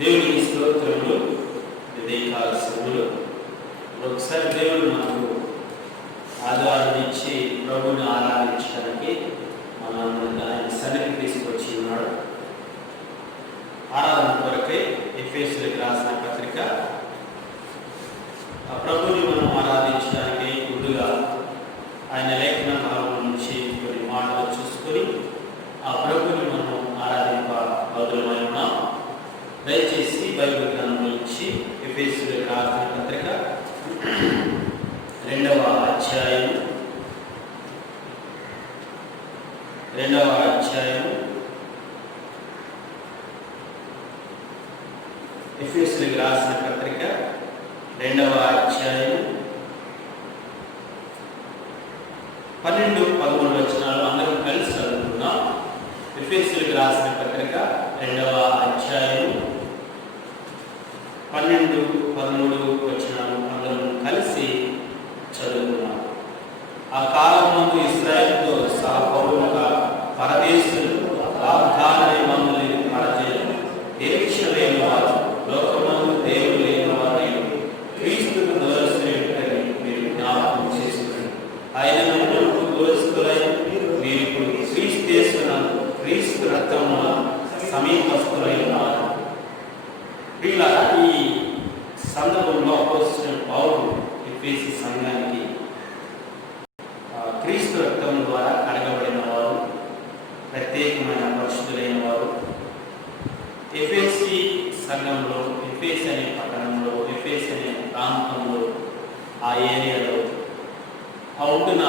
దేవునికి స్తోత్రములు. ఉదయకాల సమయంలో ఒకసారి దేవుడు మనకు ఆదివారం ఇచ్చి ప్రభువుని ఆరాధించడానికి మనందరినీ ఆయన సన్నిధికి తీసుకొచ్చి ఉన్నాడు. ఆరాధన కొరకై ఎఫెసీయులకు రాసిన పత్రిక ఆ ప్రభువుని మనం ఆరాధించడానికి ముందుగా ఆయన లేఖన భావం నుంచి కొన్ని మాటలు చూసుకొని ఆ ప్రభువుని మనం ఆరాధింప బదులమై ఉన్నాం. దయచేసి బైబిల్ గ్రంథం నుంచి ఎఫెసీయులకు రాసిన పత్రిక 2వ అధ్యాయం ఎఫెసీయులకు రాసిన పత్రిక 2వ అధ్యాయం 12-13 వచనాలు అందరం కలిసి చదువుకుందాం. ఎఫెసీయులకు రాసిన పత్రిక 2వ అధ్యాయం 12-13 వచనాలు అందరం కలిసి చదువుకున్నాం. ఆ కాలమందు ఇశ్రాయేలుతో సహా పౌరులుగా పరదేశులు వాగ్దాన నిబంధనలు పరజేయులు నిరీక్షణ లేని వారు లోకమందు దేవుడు లేని వారు క్రీస్తుకు దూరస్తులైనని మీరు జ్ఞాపకం చేసుకుని ఆయన దూరస్తులై మీరు ఇప్పుడు క్రీస్తు రక్తమున సమీపస్తులైన వారు. వీళ్ళ ఈ సందర్భంలో అపోస్తలుడైన పౌలు ఎఫెసీ సంఘానికి క్రీస్తు రక్తం ద్వారా కడగబడిన వారు, ప్రత్యేకమైన పరిశుద్ధులైన వారు. ఎఫెసీ సంఘంలో, ఎఫెసీ అనే పట్టణంలో, ఎఫెసీ అనే ప్రాంతంలో, ఆ ఏరియాలో ఉంటున్న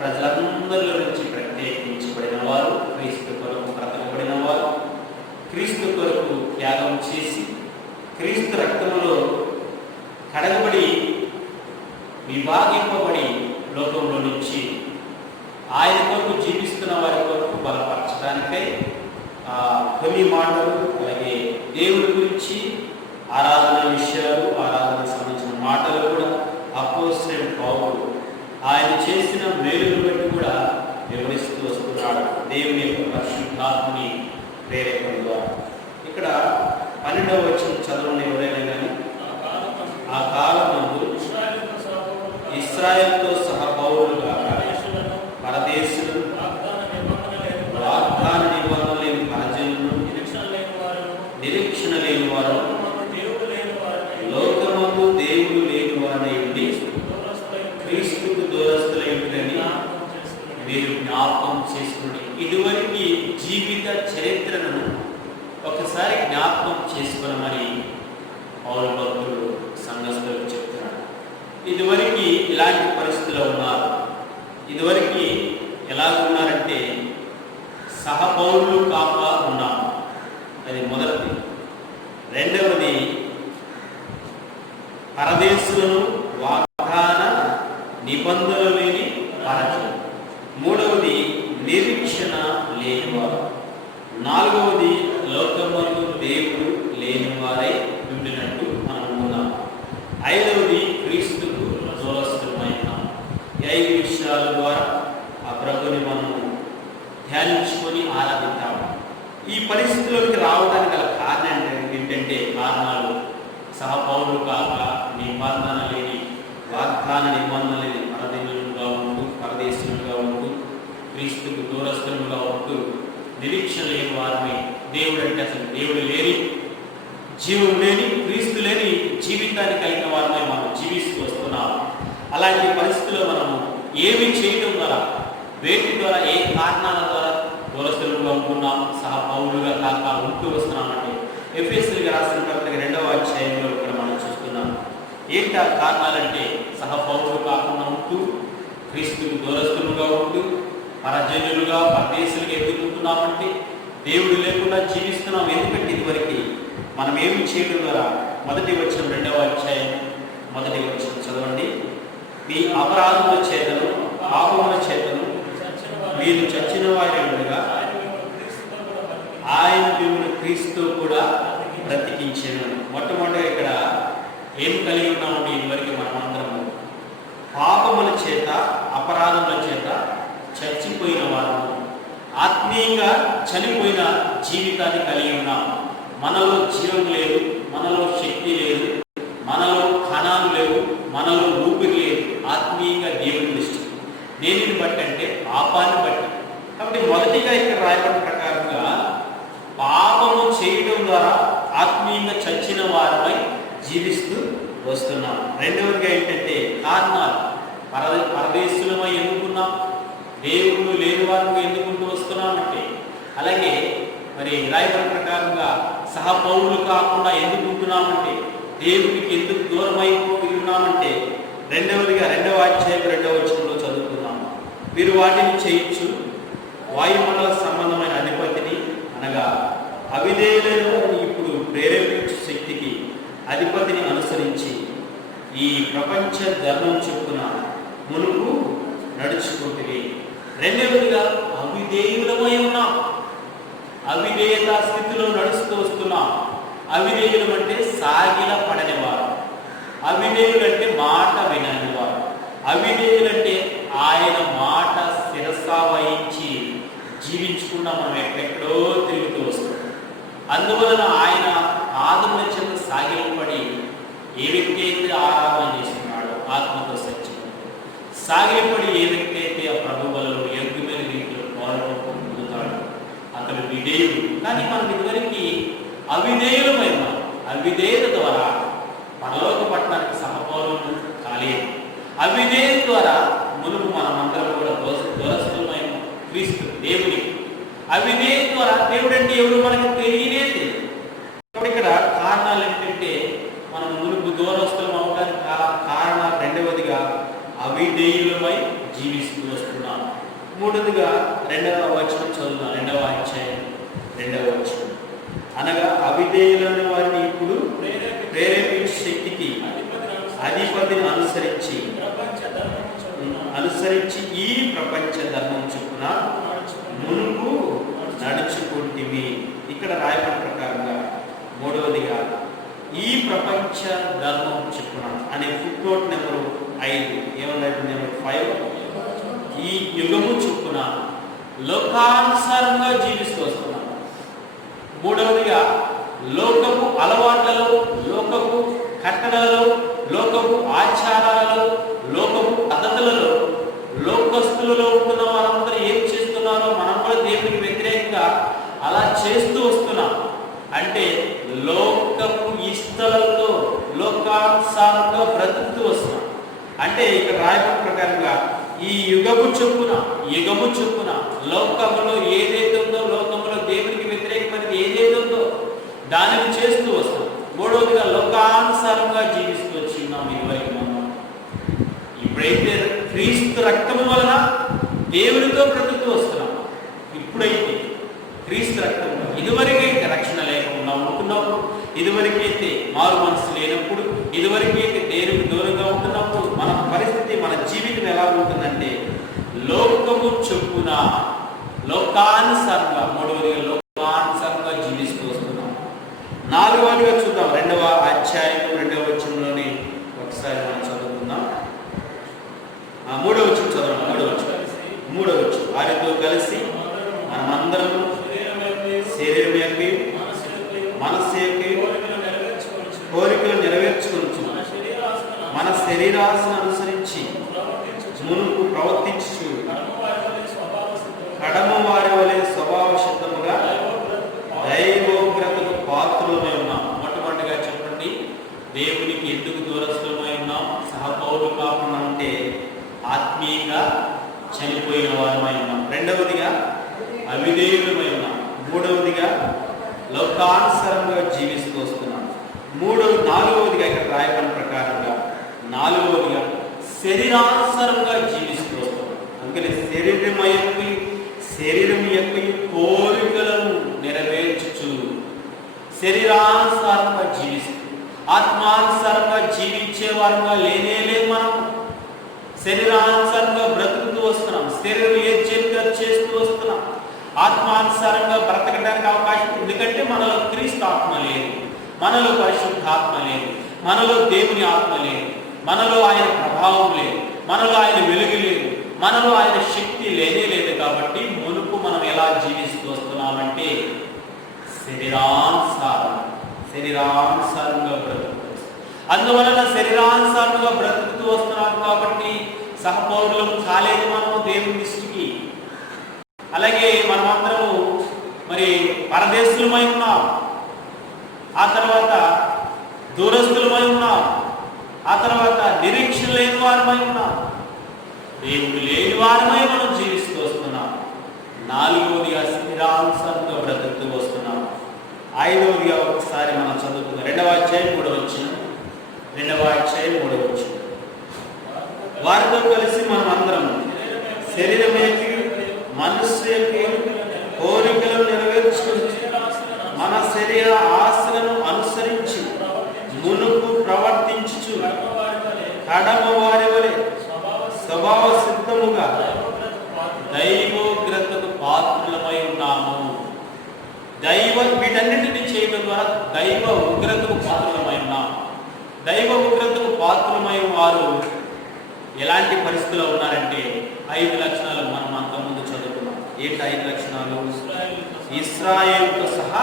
ప్రజలందరిలో నుంచి ప్రత్యేకించబడిన వారు, క్రీస్తు కొరకు బ్రతకబడిన వారు, క్రీస్తు కొరకు త్యాగం చేసి క్రీస్తు రక్తంలో కడగబడి విభాగింపబడి లోకంలో నుంచి ఆయన కొరకు జీవిస్తున్న వారి కొరకు బలపరచడానికై కొన్ని మాటలు, అలాగే దేవుడి గురించి ఆరాధన విషయాలు, ఆరాధనకు సంబంధించిన మాటలు కూడా అపోస్తలుడైన పౌలు ఆయన చేసిన మేలును బట్టి కూడా వివరిస్తూ వస్తున్నాడు దేవుని యొక్క పరిశుద్ధాత్మని ప్రేరేపణ ద్వారా. ఇక్కడ 12వ వచనం చదవని ఎవరైనా కానీ ఆ కాలమందు ఇశ్రాయేలుతో సహా పౌరులుగా పరదేశులు వాగ్దాన నిబంధనలు లేని పరజనులు నిరీక్షణ లేని వారు లోకమందు దేవుడు లేని వారై ఉండి క్రీస్తుకు దూరస్తులైనని మీరు జ్ఞాపకం చేసుకుని ఇదివరకు జీవిత చరిత్రను ఒకసారి జ్ఞాపకం చేసుకోమని పౌలు భక్తులు సంఘస్థులకు చెప్తున్నాడు. ఇదివరకు ఇలాంటి పరిస్థితుల్లో ఉన్నారు. ఇదివరకు ఎలాగున్నారంటే సహపౌరులు కాక ఉన్నారు. అది మొదటిది. రెండవది పరదేశులను వాగ్దాన నిబంధనలు లేని పరజనులు. మూడవది నిరీక్షణ లేనివారు. నాలుగవది లోకమందు దేవుడు లేని వారై ఉండినట్టు మనం ఉన్నాం. ఐదవది క్రీస్తుకు దూరస్తులమైన. ఈ 5 విషయాల ద్వారా ఆ ప్రభుని మనం ధ్యానించుకొని ఆరాధిద్దాము. ఈ పరిస్థితుల్లోకి రావడానికి గల కారణం ఏంటంటే కారణాలు సహపౌరులు కాక నిబంధన లేని, వాగ్దాన నిబంధన లేని పరదేశులుగా ఉంటూ, పరదేశులుగా ఉంటూ, క్రీస్తుకు దూరస్తులుగా ఉంటూ, నిరీక్షణ లేని వారిని, దేవుడు అంటే అసలు దేవుడు లేని, జీవం లేని, క్రీస్తు లేని జీవితాన్ని కలిగిన వారిని మనం జీవిస్తూ వస్తున్నాము. అలాంటి పరిస్థితుల్లో మనము ఏమి చేయడం ద్వారా, వేటి ద్వారా, ఏ కారణాల ద్వారా దూరస్తులుగా ఉంటున్నాం, సహపౌరులుగా కాక ఉంటూ వస్తున్నామంటే ఎఫెసీయులకు రాసిన పత్రిక 2వ అధ్యాయంలో ఇక్కడ మనం చూస్తున్నాం. ఏంటి ఆ కారణాలంటే సహపౌరులు కాకుండా ఉంటూ, క్రీస్తుకు దూరస్తులుగా ఉంటూ, పరజనులుగా పరదేశులుగా ఎదుర్కొంటున్నామంటే దేవుడు లేకుండా జీవిస్తున్నాం. ఎందుకంటే ఇదివరకు మనం ఏమి చేయడం ద్వారా, మొదటి వచనం 2వ అధ్యాయం మొదటి వచనం చదవండి. మీ అపరాధముల చేతను పాపముల చేతను మీరు చచ్చిన వారి ఉండగా ఆయన మిమ్మల్ని క్రీస్తు కూడా బ్రతికించాను. మొట్టమొదటిగా ఇక్కడ ఏం కలిగి ఉన్నామంటే ఇదివరకు మనమందరము పాపముల చేత, అపరాధముల చేత చచ్చిపోయిన వారు, ఆత్మీయంగా చనిపోయిన జీవితాన్ని కలిగి ఉన్నాం. మనలో జీవం లేదు, మనలో శక్తి లేదు, మనలో కణాలు లేవు, మనలో ఊపిరి లేదు. ఆత్మీయంగా దేవుని దృష్టి దేనిని బట్టి అంటే పాపాన్ని బట్టి. కాబట్టి మొదటిగా ఇక్కడ రాయబడిన ప్రకారంగా పాపము చేయడం ద్వారా ఆత్మీయంగా చచ్చిన వారమై జీవిస్తూ వస్తున్నాం. రెండవదిగా ఏంటంటే కారణాలు. పరదేశులమై ఎందుకున్నాం, దేవుడు లేని వారు ఎందుకుంటూ వస్తున్నామంటే, అలాగే మరి రాయబడిన ప్రకారంగా సహపౌరులు కాకుండా ఎందుకు ఉంటున్నామంటే, దేవుడికి ఎందుకు దూరమైపోయి ఉన్నామంటే, రెండవదిగా 2వ అధ్యాయం 2వ వచనంలో చదువుకున్నాము. మీరు వాటిని చేయొచ్చు, వాయుమండల సంబంధమైన అధిపతిని అనగా అవిధేయులను ఇప్పుడు ప్రేరేపించే శక్తికి అధిపతిని అనుసరించి ఈ ప్రపంచ ధర్మం చొప్పున మునుపు నడుచుకుంటుంది. రెండవదిగా అవిధేయులమై ఉన్నాం, అవిధేయత స్థితిలో నడుస్తూ వస్తున్నాం. అవిధేయులం అంటే సాగిల పడనివారు, అవిధేయులంటే మాట విననివారు, అవిధేయులంటే ఆయన మాట శిరస వహించి జీవించకుండా మనం ఎక్కడెక్కడో తిరుగుతూ వస్తాం. అందువలన ఆయన ఆదరణ చెంత సాగిలపడి ఏ వ్యక్తి అయితే ఆరాధన చేస్తున్నాడో ఆత్మతో సత్యం సాగిలపడి ఏ వ్యక్తి అయితే ఆ ప్రభు వలలో యోగ్యమైన రీతిలో పోరాటం పొందుతాడు అతడు విధేయుడు. కానీ మనం ఇదివరకు అవిధేయులమైన అవిధేయత ద్వారా పరలోక పట్టణానికి సహపౌరులు కాలేదు. అవిధేయత ద్వారా మునుపు మనమందరం కూడా దోరస్తులమైన క్రీస్తు దేవుని అవిధేయత ద్వారా దేవుడు అంటే ఎవరు మనకు తెలియలేదు. కాబట్టి ఇక్కడ కారణాలు ఏంటంటే మనం మునుపు దూరస్తులం అవడానికి కారణాలు రెండవదిగా అవిధేయులమై జీవిస్తూ వస్తున్నాం. మూడవదిగా 2వ వచనం చదువుతాం. 2వ అధ్యాయం 2వ వచనం అనగా అవిధేయులైన వారిని ఇప్పుడు ప్రేరేపించే శక్తికి అధిపతిని అనుసరించి ఈ ప్రపంచ ధర్మం చొప్పున మునుపు నడుచుకుంటివి. ఇక్కడ రాయబడిన ప్రకారంగా మూడవదిగా ఈ ప్రపంచ ధర్మం చొప్పున అనే ఫుట్నోట్ నెంబర్ 5 ఏమన్నా నెంబర్ 5 ఈ యుగము చొప్పున లోకానుసారంగా జీవిస్తూ వస్తున్నాం. మూడవదిగా లోకపు అలవాట్లలో, లోకపు కట్టడలలో, లోకపు ఆచారాలలో, లోకపు పద్ధతులలో లోకస్తులలో ఉంటున్న వారందరూ ఏం చేస్తున్నారో మనం కూడా దేవునికి వ్యతిరేకంగా అలా చేస్తూ వస్తున్నాం. అంటే లోకపు ఇష్టలతో లోకానుసారంగా బ్రతుకుతూ వస్తున్నాం. అంటే ఇక్కడ రాయబడిన ప్రకారంగా ఈ యుగము చొప్పున లోకములో ఏదైతే ఉందో, లోకములో దేవునికి వ్యతిరేకమైనది ఏదైతే ఉందో దానిని చేస్తూ వస్తాం. మూడవదిగా లోకానుసారంగా జీవిస్తూ వచ్చి ఉన్నాం. ఇప్పుడైతే క్రీస్తు రక్తము వలన దేవునితో బ్రతుకుతూ వస్తున్నాం. ఇప్పుడైతే క్రీస్తు రక్తం ఇదివరకైతే రక్షణ లేకుండా ఉంటున్నప్పుడు, ఇదివరకైతే మారు మనసు లేనప్పుడు, ఇదివరకైతే దేవునికి దూరంగా ఉంటున్నప్పుడు మన పరిస్థితి, మన జీవితం ఎలా ఉంటుందంటే లోకము చొప్పున లోకానుసారంగా, మూడవదిగా లోకానుసారంగా జీవిస్తూ వస్తున్నాం. నాలుగవదిగా చూద్దాం. 2వ అధ్యాయం 2వ వచనంలోని ఒకసారి మనం చదువుకుందాం. 3వ వచనం చదవండి. 3వ వచనం వారితో కలిసి మనమందరం శరీరం యొక్క మనస్సు యొక్క కోరికలు నెరవేర్చుకొనుచు మన శరీరాశను అనుసరించి మునుపు ప్రవర్తించు కడమ వారి వలె స్వభావ సిద్ధముగా దైవోగ్రతకు పాత్రలమై ఉన్నాం. మొట్టమొదటిగా చెప్పండి, దేవునికి ఎందుకు దూరస్తులమై ఉన్నాం? సహపౌరులు కాకుండా ఉంటే ఆత్మీయంగా చనిపోయిన వారమై ఉన్నాం. రెండవదిగా అవిధేయులమై ఉన్నాం. మూడవదిగా లోకానుసారంగా జీవిస్తూ వస్తున్నాం. నాలుగవదిగా ఇక్కడ రాయబడిన ప్రకారంగా నాలుగవదిగా శరీరానుసారంగా జీవిస్తూ వస్తున్నాం. అందుకని శరీరం యొక్క కోరికలను నెరవేర్చుచు శరీరానుసారంగా జీవిస్తూ ఆత్మానుసారంగా జీవించే వారంగా లేనే మనం శరీరానుసారంగా బ్రతుకుతూ వస్తున్నాం. శరీరం ఏది చెప్తే చేస్తూ వస్తున్నాం. ఆత్మానుసారంగా బ్రతకడానికి అవకాశం, ఎందుకంటే మనలో క్రీస్తు ఆత్మ లేదు, మనలో పరిశుద్ధాత్మ లేదు, మనలో దేవుని ఆత్మ లేదు, మనలో ఆయన ప్రభావం లేదు, మనలో ఆయన వెలుగు లేదు, మనలో ఆయన శక్తి లేనే లేదు. కాబట్టి మునుపు మనం ఎలా జీవిస్తూ వస్తున్నామంటే శరీరానుసారంగా బ్రతుకుతూ, అందువలన శరీరానుసారంగా బ్రతుకుతూ వస్తున్నాం కాబట్టి సహపౌరులం కాలేదు మనము దేవుని దృష్టికి. అలాగే మనమందరము మరి పరదేశులమై ఉన్నాం, ఆ తర్వాత దూరస్తులమై ఉన్నాం, ఆ తర్వాత నిరీక్షణ లేని వారమై ఉన్నాం, దేవుడు లేని వారమై మనం జీవిస్తూ వస్తున్నాం. నాలుగవదిగా శరీరానుసారంగా బ్రతుకుతూ వస్తున్నాం. ఐదవదిగా ఒకసారి మనం చదువుకుందాం. 2వ అధ్యాయం 3వ వచనం. 2వ అధ్యాయం 3వ వచనం. వారితో కలిసి మనం అందరం శరీరం మనస్సు కోరికలను నెరవేర్చుకుంటూ మన శరీర ఆశలను అనుసరించి మునుపు ప్రవర్తించుచు కడమ వారి వలె స్వభావ సిద్ధముగా దైవోగ్రతకు పాత్రులమై ఉన్నాము. వీటన్నింటినీ చేయడం ద్వారా దైవ ఉగ్రతకు పాత్రులమై ఉన్నాము. దైవ ఉగ్రతకు పాత్రులమై వారు ఎలాంటి పరిస్థితుల్లో ఉన్నారంటే 5 లక్షణాలు మనం అంతకుముందు చదువుకున్నాం. ఏంటి 5 లక్షణాలు? ఇశ్రాయేలుతో సహా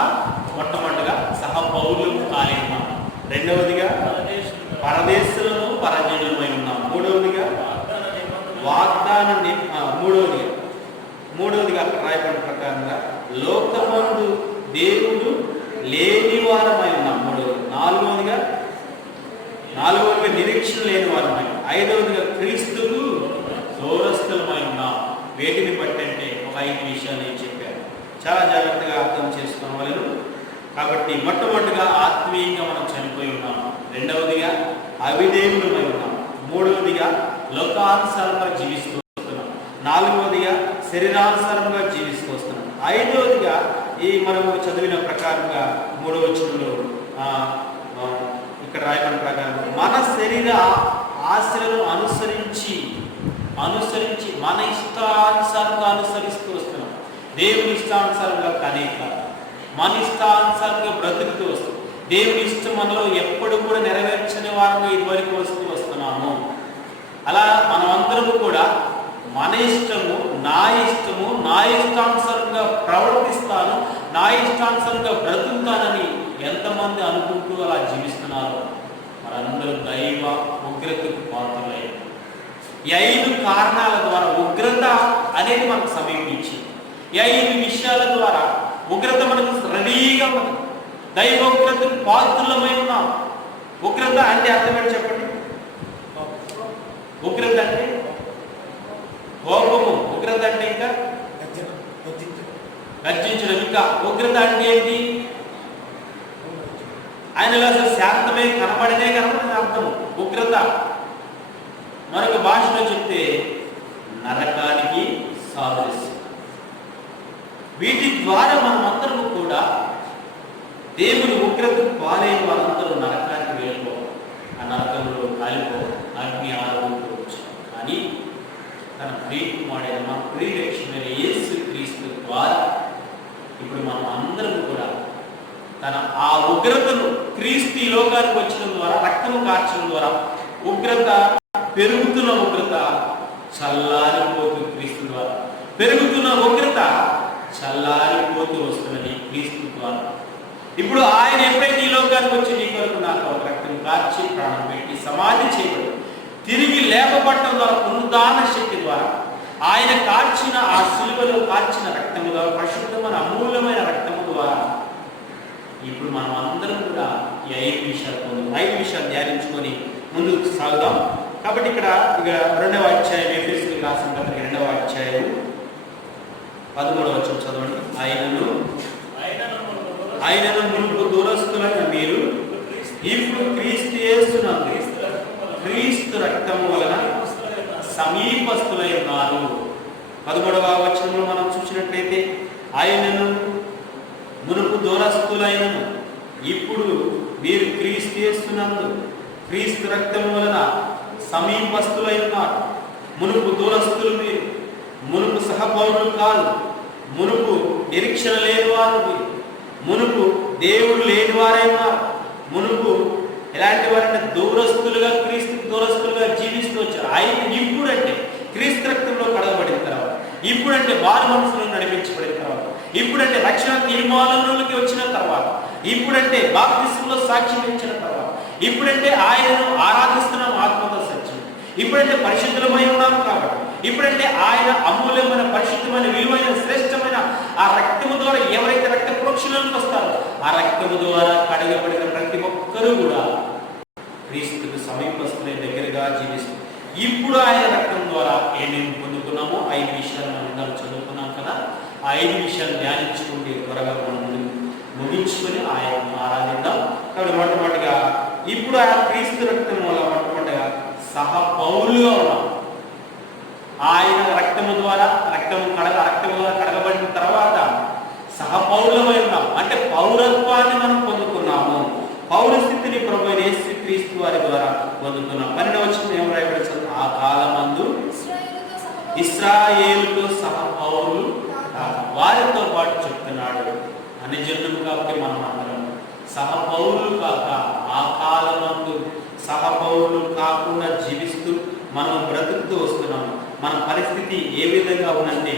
మొట్టమొదటిగా సహపౌరులకు కాలేము మనం. రెండవదిగా పరదేశులను పరజనులమై ఉన్నాం. మూడవదిగా వాగ్దానాన్ని మూడవదిగా అక్కడ రాయబడిన ప్రకారంగా లోకమందు దేవుడు లేని వారమై ఉన్నాం. నాలుగవదిగా నిరీక్షణ లేని వారమై. ఐదవదిగా క్రీస్తుకు దూరస్థులమై ఉన్నాం. వేటిని బట్టి అంటే ఒక 5 విషయాలు నేను చెప్పాను. చాలా జాగ్రత్తగా అర్థం చేసుకోవాలి. కాబట్టి మొట్టమొదటిగా ఆత్మీయంగా మనం చనిపోయి ఉన్నాం. రెండవదిగా అవిధేయులమై ఉన్నాం. మూడవదిగా లోకానుసారంగా జీవిస్తూ వస్తున్నాం. నాలుగవదిగా శరీరానుసారంగా జీవిస్తూ వస్తున్నాం. ఐదవదిగా ఈ మనము చదివిన ప్రకారంగా 3వ వచనంలో ఇక్కడ రాయబడిన ప్రకారం మన శరీర ఆశలను అనుసరించి మన ఇష్టానుసారంగా అనుసరిస్తూ వస్తున్నాం. దేవుని ఇష్టానుసారంగా అనేక మన ఇష్టానుసారంగా బ్రతుకుతూ వస్తున్నాం. దేవుని ఇష్టం మనలో ఎప్పుడు కూడా నెరవేర్చని వారంగా ఇదివరకు వస్తున్నాము. అలా మనమందరము కూడా మన ఇష్టము, నా ఇష్టానుసారంగా ప్రవర్తిస్తాను, నా ఇష్టానుసారంగా బ్రతుకుతానని ఎంతమంది అనుకుంటూ అలా జీవిస్తున్నారు. మనందరూ దైవ ఉగ్రతకు పాత్రులయ్యారు. ఈ 5 కారణాల ద్వారా ఉగ్రత అనేది మనకు సమీపించింది. ఈ 5 విషయాల ద్వారా ఉగ్రత మనకు రెడీగా ఉంది. దైవ ఉగ్రతకు పాత్రులమై ఉన్నాం. ఉగ్రత అంటే అర్థమేంటి చెప్పండి? ఉగ్రత అంటే కోపము. ఉగ్రత అంటే ఇంకా గర్జించడం. ఇంకా ఉగ్రత అంటే ఏంటి? ఆయనలో అసలు శాంతమే కనబడనే కనబడని అర్థము ఉగ్రత. మరొక భాషలో చెప్తే నరకానికి సాదృశ్యం. వీటి ద్వారా మనమందరము కూడా దేవుని ఉగ్రతకు పాలైన వారందరూ నరకానికి వెళ్ళిపోవాలి. ఆ నరకంలో కాలిపోవాలి, అగ్ని ఆరోపించవచ్చు. కానీ తన ప్రియకుమారుడైన మన ప్రియరక్షకుడైన యేసు క్రీస్తు ద్వారా ఇప్పుడు మనం అందరం కూడా తన ఆ ఉగ్రతను క్రీస్తు ఈ లోకానికి వచ్చడం ద్వారా, రక్తము కార్చడం ద్వారా ఉగ్రత పెరుగుతున్న ఉగ్రత చల్లారిపోతూ క్రీస్తు ద్వారా పెరుగుతున్న ఉగ్రత చల్లారిపోతూ వస్తున్నది క్రీస్తు ద్వారా. ఇప్పుడు ఆయన ఎప్పుడైతే ఈ లోకానికి వచ్చి నీ కొరకు నాకు ఒక రక్తం కార్చి ప్రాణం పెట్టి సమాధి చేయబడి తిరిగి లేపబట్టడం ద్వారా పునరుద్ధాన శక్తి ద్వారా ఆయన కార్చిన ఆ శిలువలో కార్చిన రక్తము ద్వారా పరిశుద్ధమైన అమూల్యమైన రక్తము ద్వారా ఇప్పుడు మనం అందరం కూడా ఈ 5 విషయాలు 5 విషయాలు ధ్యానించుకొని ముందుకు సాగుదాం. కాబట్టి ఇక్కడ ఇక 2వ అధ్యాయం ఎఫెసీయులకు రాసిన పత్రిక 2వ అధ్యాయం 13వ వచనం చదవండి. ఆయనను మునుపు దూరస్తులైన మీరు ఇప్పుడు క్రీస్తు యేసునందు క్రీస్తు రక్తము వలన సమీపస్తులై ఉన్నారు. 13వ వచనంలో మనం చూసినట్లయితే ఆయనను మునుపు దూరస్తులైనను ఇప్పుడు మీరు క్రీస్తు యేసునందు క్రీస్తు రక్తము వలన సమీపస్తులై ఉన్నారు. మునుపు దూరస్తులు మీరు, మునుపు సహపౌరులు కాదు, మునుపు నిరీక్షణ లేని వారు మీరు, మునుపు దేవుడు లేని వారై ఉన్నారు. మునుపు ఎలాంటి వారంటే దూరస్తులుగా క్రీస్తు దూరస్తులుగా జీవిస్తూ వచ్చారు. ఇప్పుడంటే క్రీస్తు రక్తంలో కడగబడిన తర్వాత, ఇప్పుడంటే వారి మనసులో నడిపించబడిన తర్వాత ఇప్పుడంటే రక్షణ తీర్మానంలోకి వచ్చిన తర్వాత, ఇప్పుడంటే బాప్తిస్మలో సాక్ష్యం ఇచ్చిన తర్వాత, ఇప్పుడంటే ఆయనను ఆరాధిస్తున్నాం ఆత్మతో సత్యం, ఇప్పుడంటే పరిశుద్ధులమై ఉన్నాము కాబట్టి, ఇప్పుడంటే ఆయన అమూల్యమైన పరిశుద్ధమైన విలువైన శ్రేష్టమైన ఆ రక్తము ద్వారా ఎవరైతే రక్త ప్రోక్షణలకు వస్తారో ఆ రక్తము ద్వారా కడగబడిన ప్రతి ఒక్కరూ కూడా క్రీస్తుకు సమీపస్తులే దగ్గరగా జీవిస్తారు. ఇప్పుడు ఆయన రక్తం ద్వారా ఏమేమి పొందుకున్నామో 5 విషయాలు మనం చదువుకున్నాం కదా. ఆ 5 విషయాలు ధ్యానించుకుంటే త్వరగా మనం ముగించుకొని ఆయనను ఆరాధిద్దాం. కాబట్టి మొట్టమొదటిగా ఇప్పుడు ఆ క్రీస్తు రక్తం వల్ల మొట్టమొదటిగా సహపౌరులుగా ఉన్నాం. ఆయన రక్తము ద్వారా రక్తము ద్వారా కడగబడిన తర్వాత సహపౌరులమై ఉన్నాం. అంటే పౌరత్వాన్ని మనం పొందుకున్నాము. పౌర స్థితిని ప్రభువైన యేసుక్రీస్తు వారి ద్వారా పొందుకున్నాం. 12వ వచనం ఏం రాయబడింది? ఆ కాలమందు ఇశ్రాయేలుతో సహపౌరులు వారితో పాటు చెప్తున్నాడు. అన్ని జనులు కాబట్టి మనం అందరం సహపౌరులు కాక ఆ కాలమందు సహపౌరులు కాకుండా జీవిస్తూ మనం బ్రతుకుతూ వస్తున్నాము. మన పరిస్థితి ఏ విధంగా ఉందంటే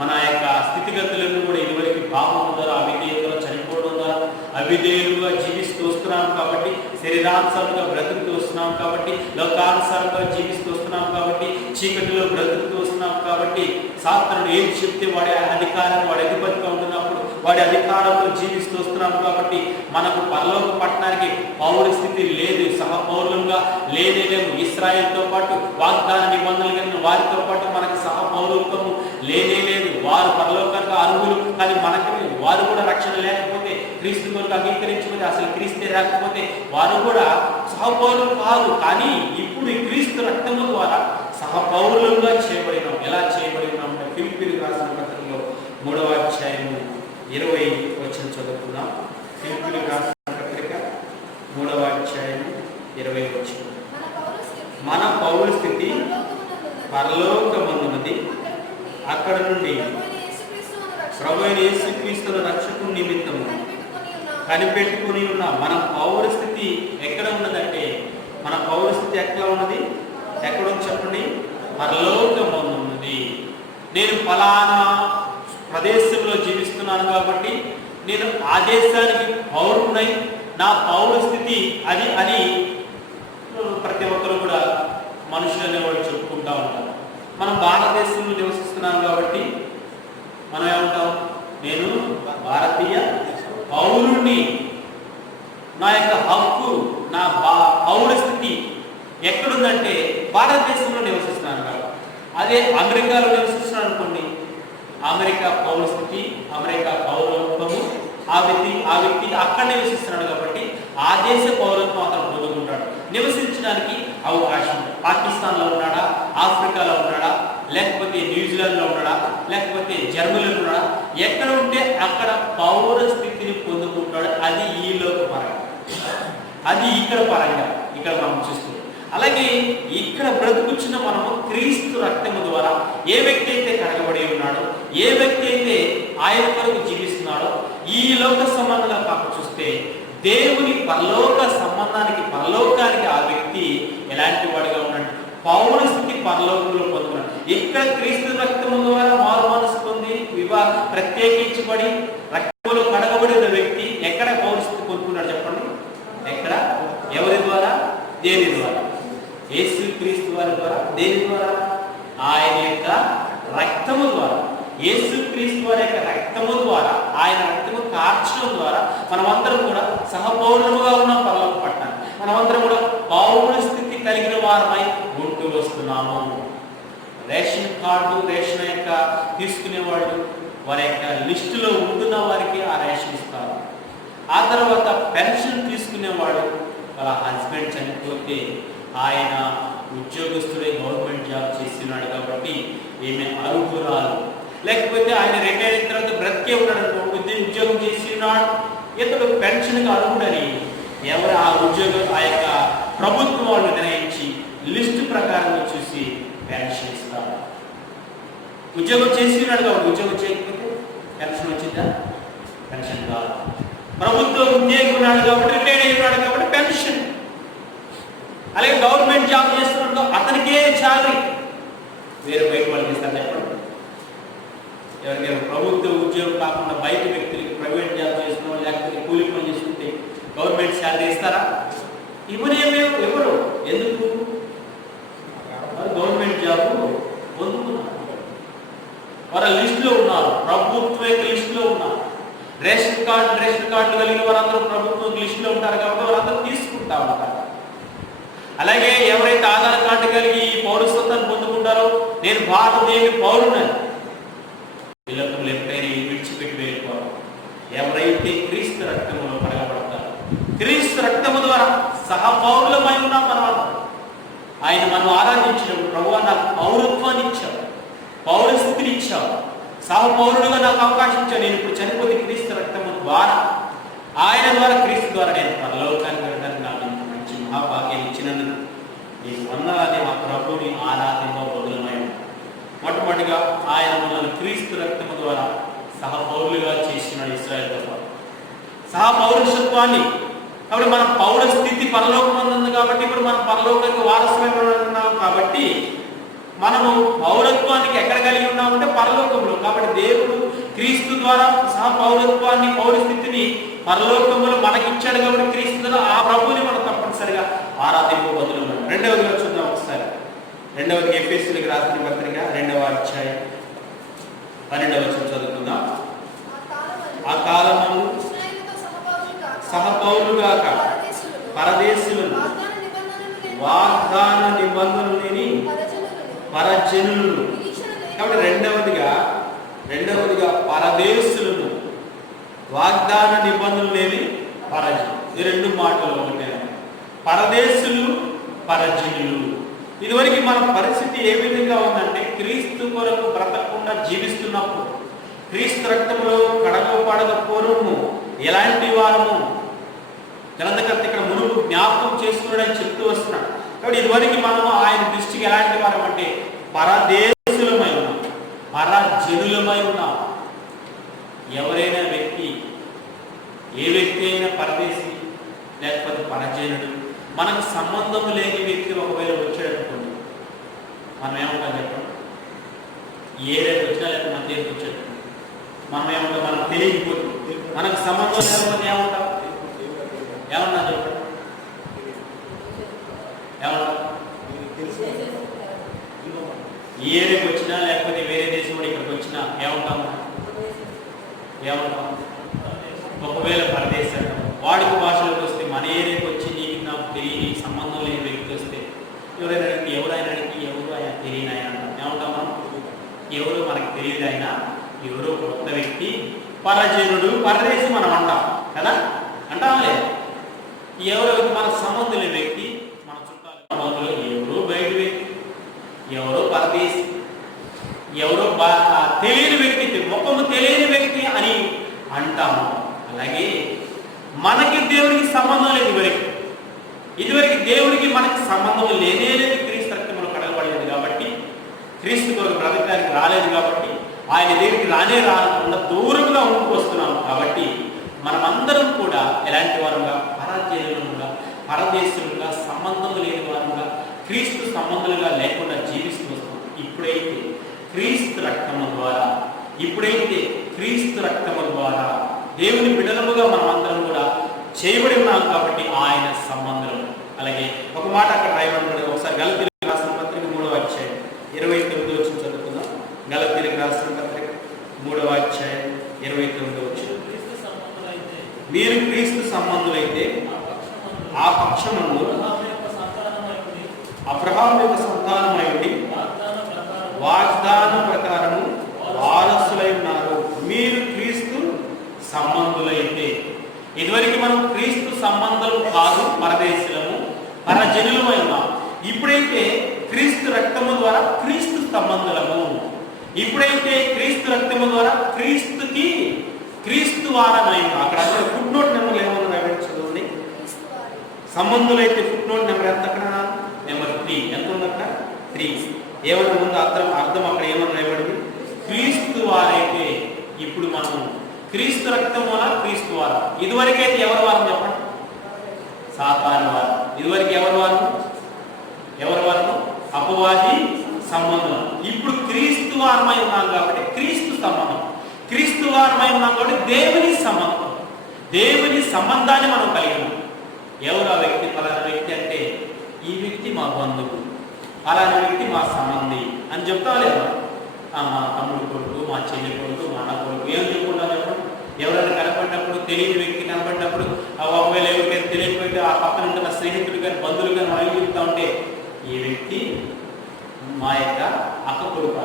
మన యొక్క స్థితిగతులను కూడా ఇదివరకు పాపము ద్వారా అవిధేయతలో చనిపోవడం ద్వారా అవిధేయులుగా జీవిస్తూ వస్తున్నాం కాబట్టి, శరీరానుసారంగా బ్రతుకుతూ వస్తున్నాం కాబట్టి, లోకానుసారంగా జీవిస్తూ వస్తున్నాం కాబట్టి, చీకటిలో బ్రతుకుతూ వస్తున్నాం కాబట్టి, సాతానుడు ఏం చెప్తే వాడి అధికారాన్ని వాడి అధిపతిగా ఉంటున్నప్పుడు వాడి అధికారంలో జీవిస్తూ వస్తున్నాం కాబట్టి మనకు పరలోక పట్టణానికి పౌర స్థితి లేదు. సహపౌరులంగా లేనేలేము. ఇశ్రాయేలుతో పాటు వాగ్దాన నిబంధనలు కలిగిన వారితో పాటు మనకు సహపౌరత్వము లేనేలేదు. వారు పరలోకానికి అర్హులు, కానీ మనకు వారు కూడా రక్షణ లేకపోతే, క్రీస్తు కొరకు అంగీకరించకపోతే, అసలు క్రీస్తే రాకపోతే వారు కూడా సహపౌరులు కాదు. కానీ ఇప్పుడు ఈ క్రీస్తు రక్తము ద్వారా సహపౌరులుగా చేయబడినాం. ఎలా చేయబడినాం? ఫిలిప్పీయులకు రాసిన పత్రికలో 3వ అధ్యాయము 20 వచనం చదువుకున్నాం. ఫిలిప్పీయులకు రాసిన పత్రిక 3వ అధ్యాయము 20 వచనం. మన పౌర స్థితి పరలోకమందున్నది, అక్కడ నుండి ప్రభువైన యేసుక్రీస్తును రక్షకుని నిమిత్తము కనిపెట్టుకుని ఉన్న మన పౌర స్థితి ఎక్కడ ఉన్నదంటే, మన పౌర స్థితి ఎక్కడ ఉన్నది? ఎక్కడుంది చెప్పండి? పరలోకమందున్నది. నేను ఫలానా ప్రదేశంలో జీవిస్తున్నాను కాబట్టి నేను ఆ దేశానికి పౌరునై నా పౌర స్థితి అది అని ప్రతి ఒక్కరు కూడా మనుషులు అనేవాళ్ళు చెప్పుకుంటూ ఉంటారు. మనం భారతదేశంలో నివసిస్తున్నాం కాబట్టి మనం ఏమంటాం? నేను భారతీయ పౌరుణ్ణి, నా యొక్క హక్కు, నా పౌర స్థితి ఎక్కడుందంటే భారతదేశంలో నివసిస్తున్నాను కాబట్టి. అదే అమెరికాలో నివసిస్తున్నాను అనుకోండి, అమెరికా పౌర స్థితి, అమెరికా పౌరత్వము ఆ వ్యక్తి అక్కడ నివసిస్తున్నాడు కాబట్టి ఆ దేశ పౌరత్వం అతను పొందుకుంటాడు. నివసించడానికి అవకాశం. పాకిస్తాన్లో ఉన్నాడా, ఆఫ్రికాలో ఉన్నాడా, లేకపోతే న్యూజిలాండ్లో ఉన్నాడా, లేకపోతే జర్మనీలో ఉన్నాడా, ఎక్కడ ఉంటే అక్కడ పౌర స్థితిని పొందుకుంటాడు. అది ఈ లోక పరంగా, అది ఇక్కడ పరంగా ఇక్కడ మనం చూస్తున్నాం. అలాగే ఇక్కడ బ్రతుకుచ్చిన మనము క్రీస్తు రక్తము ద్వారా ఏ వ్యక్తి అయితే కడగబడి ఉన్నాడో, ఏ వ్యక్తి అయితే ఆయన కొరకు జీవిస్తున్నాడో, ఈ లోక సంబంధంగా కాక చూస్తే దేవుని పరలోక సంబంధానికి, పరలోకానికి ఆ వ్యక్తి ఎలాంటి వాడిగా ఉన్నాడు? పౌర స్థితి పరలోకంలో పొందుకున్నాడు. ఇక్కడ క్రీస్తు రక్తము ద్వారా మారు మనసు పొంది ప్రత్యేకించబడి రక్తంలో కడగబడిన వ్యక్తి ఎక్కడ పౌర స్థితి పొందుకున్నాడు చెప్పండి? ఎక్కడ? ఎవరి ద్వారా? దేని ద్వారా? యేసు క్రీస్తు వారి ద్వారా. దేని ద్వారా? ఆయన యొక్క రక్తము ద్వారా. యేసు క్రీస్తు వారి యొక్క రక్తము ద్వారా, ఆయన రక్తము కార్చడం ద్వారా మనమందరం కూడా సహపౌరులుగా ఉన్నాం పరలోక పట్టణానికి. మనమందరం కూడా పౌర స్థితి కలిగిన వారమై ఉంటూ వస్తున్నాము. రేషన్ కార్డు, రేషన్ యొక్క తీసుకునే వాళ్ళు వారి యొక్క లిస్టులో ఉంటున్న వారికి ఆ రేషన్ ఇస్తారు. ఆ తర్వాత పెన్షన్ తీసుకునేవాడు వాళ్ళ హస్బెండ్ చనిపోతే ఆయన ఉద్యోగస్తుడే, గవర్నమెంట్ జాబ్ చేస్తున్నాడు కాబట్టి ఈమె అర్హురాలు. లేకపోతే ఆయన రిటైర్ అయిన తర్వాత బ్రతికే ఉన్నాడు, ఉద్యోగం చేసి ఉన్నాడు, ఇతడు పెన్షన్కి అర్హుడని ఎవరు ఆ ఉద్యోగం ఆ యొక్క ప్రభుత్వం వాళ్ళు నిర్ణయించి లిస్టు ప్రకారంగా చూసి పెన్షన్ ఇస్తారు. ఉద్యోగం చేసి ఉన్నాడు కాబట్టి, ఉద్యోగం చేయకపోతే పెన్షన్ వచ్చిందా? పెన్షన్ కాదు. ప్రభుత్వ ఉద్యోగం ఉన్నాడు కాబట్టి, రిటైర్ అయి ఉన్నాడు కాబట్టి పెన్షన్. అలాగే గవర్నమెంట్ జాబ్ చేస్తున్నాడు, అతనికే శాలరీ. వేరే బయట వాళ్ళకి ఇస్తారు చెప్పండి? ఎవరికైనా ప్రభుత్వ ఉద్యోగం కాకుండా బయట వ్యక్తులకి ప్రైవేట్ జాబ్ చేసిన లేకపోతే కూలి పని చేసుకుంటే గవర్నమెంట్ శాలరీ ఇస్తారా? ఇవ్వనేమో ఎవరు. ఎందుకు? గవర్నమెంట్ జాబ్ పొందుతున్నారు, వారు లిస్టులో ఉన్నారు, ప్రభుత్వ లిస్టులో ఉన్నారు. రేషన్ కార్డులు కలిగిన వారందరూ ప్రభుత్వం లిస్టులో ఉంటారు కాబట్టి వారందరూ తీసుకుంటా ఉంటారు. అలాగే ఎవరైతే ఆధార్ కార్డు కలిగి పౌరసత్వాన్ని పొందుకుంటారో, నేను భారతదేశ పౌరునని పిల్లలు ఎప్పుడైనా విడిచిపెట్టి వెళ్ళిపోవాలి. ఎవరైతే క్రీస్తు రక్తములో కడగబడతారో, క్రీస్తు రక్తము ద్వారా సహపౌరులమై ఉన్నాం మనం. ఆయన మనం ఆరాధించినప్పుడు ప్రభువా నాకు పౌరత్వాన్ని ఇచ్చావు, పౌరస్థితిని ఇచ్చావు, సహపౌరుడుగా నాకు అవకాశం ఇచ్చావు. నేను ఇప్పుడు చనిపోతే క్రీస్తు రక్తము ద్వారా, ఆయన ద్వారా, క్రీస్తు ద్వారా నేను పరలోకానికి వెళ్ళడానికి నాకు మంచి మహాభాగ్యం ఇచ్చినందుకు నేను వందలాది మా ప్రభువుని ఆరాధింపబడుతున్నాయి. మొట్టమొదటిగా ఆయన మనల్ని క్రీస్తు రక్తము ద్వారా సహపౌరులుగా చేసినాడు ఇశ్రాయేలుతో పాటు. సహపౌరుషత్వాన్ని కాబట్టి మనం పౌర స్థితి పరలోకం ఉంది కాబట్టి ఇప్పుడు మనం పరలోకానికి వారసులై ఉన్నాం కాబట్టి మనము పౌరత్వానికి ఎక్కడ కలిగి ఉన్నామంటే పరలోకంలో. కాబట్టి దేవుడు క్రీస్తు ద్వారా సహపౌరత్వాన్ని, పౌరస్థితిని పరలోకంలో మనకిచ్చాడు కాబట్టి క్రీస్తు ద్వారా ఆ ప్రభువుని మనం తప్పనిసరిగా ఆరాధింపబడుతున్నాం. రెండవదిగా చూద్దాం ఒకసారి. రెండవది ఎఫెసీయులకు రాసిన పత్రిక 2వ అధ్యాయం 12వ వచనం చదువుకుందాం. ఆ కాలమందు సహపౌరులుగాక పరదేశులను, వాగ్దాన నిబంధనలు లేని పరజనులు. కాబట్టి రెండవదిగా పరదేశులను, వాగ్దాన నిబంధనలు లేని పరజనులు. ఈ రెండు మాటలు ఒకటే. పరదేశులు, పరజనులు. ఇదివరకు మన పరిస్థితి ఏ విధంగా ఉందంటే, క్రీస్తు కొరకు బ్రతకకుండా జీవిస్తున్నప్పుడు, క్రీస్తు రక్తంలో కడగబడక పూర్వము ఎలాంటి వారము గ్రంథకర్త ఇక్కడ మునుపు జ్ఞాపకం చేసుకున్నాడని చెప్తూ వస్తున్నాడు. కాబట్టి ఇదివరకు మనము ఆయన దృష్టికి ఎలాంటి వారం అంటే పరదేశులమై ఉన్నాం, పరజనులమై ఉన్నాం. ఎవరైనా వ్యక్తి, ఏ వ్యక్తి అయినా పరదేశి లేకపోతే పరజనుడు, మనకు సంబంధం లేని వ్యక్తి ఒకవేళ వచ్చాడనుకోండి, మనం ఏమంటాం చెప్పండి? ఏ రేపు వచ్చినా లేకపోతే మన దేశం వచ్చాడు మనం ఏమంటాం? మనం తెలియకపోతే, మనకు సంబంధం లేకపోతే ఏమంటాం? ఏమన్నా చెప్పండి, ఏమంటాం? ఈ ఏరియాకి వచ్చినా లేకపోతే వేరే దేశం కూడా ఇక్కడికి వచ్చినా ఏమంటాం? ఒకవేళ పరదేశం వాడుక భాషలోకి వస్తే, మన ఏరియాకి వచ్చి నీకు నాకు తెలియని సంబంధం లేని వ్యక్తి వస్తే ఎవరైనా అడిగి, ఎవరు ఆయన తెలియని ఆయన అంటాం. ఏమంటాం మనం? ఎవరు మనకు తెలియదు ఆయన, ఎవరో కొత్త వ్యక్తి, పరజనుడు, పరదేశం మనం అంటాం కదా, అంటాం లేదు? ఎవరో మనకు సంబంధం లేని వ్యక్తి, మన చుట్టాలు, ఎవరో బయట వ్యక్తి, ఎవరో పరదేశి, ఎవరో తెలియని వ్యక్తి, ముఖము తెలియని వ్యక్తి అని అంటాము. అలాగే మనకి దేవుడికి సంబంధం లేదు. ఇదివరకు దేవుడికి మనకి సంబంధం లేనే లేదు. క్రీస్తు రక్తంలో కడగబడలేదు కాబట్టి, క్రీస్తు కొరకు బ్రతకడానికి రాలేదు కాబట్టి, ఆయన దగ్గరికి రాకుండా దూరంగా ఉంటూ వస్తున్నాము. కాబట్టి మనమందరం కూడా ఎలాంటి వారుగా, పరజనులుగా, పరదేశులుగా, సంబంధం లేని వారుగా, క్రీస్తు సంబంధాలుగా లేకుండా జీవిస్తూ వస్తున్నాం. ఇప్పుడైతే క్రీస్తు రక్తము ద్వారా దేవుని బిడ్డలముగా మనమందరం కూడా చేయబడి ఉన్నాం కాబట్టి ఆయన సంబంధం. అలాగే ఒక మాట అక్కడ రాయబడి, ఒకసారి గలతీయులకు రాసిన పత్రిక 3వ అధ్యాయం 29వ వచనం చదువుకుందాం. గలతీయులకు రాసిన పత్రిక 3వ అధ్యాయం 29వ వచనం. మీరు క్రీస్తు సంబంధులైతే ఆ పక్షమందు అబ్రహాము యొక్క సంతానమైంది వాగ్దాన ప్రకారము వారసులై ఉన్నారు. మీరు క్రీస్తు సంబంధులైతే, ఇదివరకు మనం క్రీస్తు సంబంధాలు కాదు, పరదేశులము, పరజనులమై ఉన్నాం. ఇప్పుడైతే క్రీస్తు రక్తము ద్వారా క్రీస్తు సంబంధులము. ఇప్పుడైతే క్రీస్తు రక్తము ద్వారా క్రీస్తు వారమై ఉన్నాం. అక్కడ ఫుట్ నోట్ నెంబర్ ఏమన్నా చదవండి. సంబంధులైతే ఫుట్ నోట్ నెంబర్ ఎంత? అక్కడ నెంబర్ 3 ఎంత ఉంది? అక్కడ 3 ఏమన్నా ముందు అర్థం అక్కడ ఏమన్నా రాయబడింది? క్రీస్తు వారైతే ఇప్పుడు మనం క్రీస్తు రక్తం వల్ల క్రీస్తు వారం. ఇదివరకైతే ఎవరి వారం చెప్పండి? సాతాను వారం. ఇదివరకు ఎవరి వారం? అపవాది సంబంధం. ఇప్పుడు క్రీస్తు వారమై ఉన్నాం కాబట్టి క్రీస్తు సంబంధం, క్రీస్తు వారమై ఉన్నాం కాబట్టి దేవుని సంబంధం, దేవుని సంబంధాన్ని మనం కలిగి ఉన్నాం. ఎవరు ఆ వ్యక్తి? ఫలానా వ్యక్తి అంటే ఈ వ్యక్తి మా బంధువు, ఫలానా వ్యక్తి మా సంబంధి అని చెప్తా లేదా? మా తమ్ముడు కొడుకు, మా చెల్లి కొడుకు, మా అన్న కొడుకు, ఏం చెప్పుకుంటాం చెప్పండి? ఎవరైనా కనపడినప్పుడు, తెలియని వ్యక్తి కనపడినప్పుడు, ఒకవేళ ఎవరికైనా తెలియకపోతే ఆ పక్కన ఉంటున్న స్నేహితులు కానీ బంధువులు కానీ మనం చెప్తా ఉంటే ఈ వ్యక్తి మా యొక్క అక్క కొడుకు,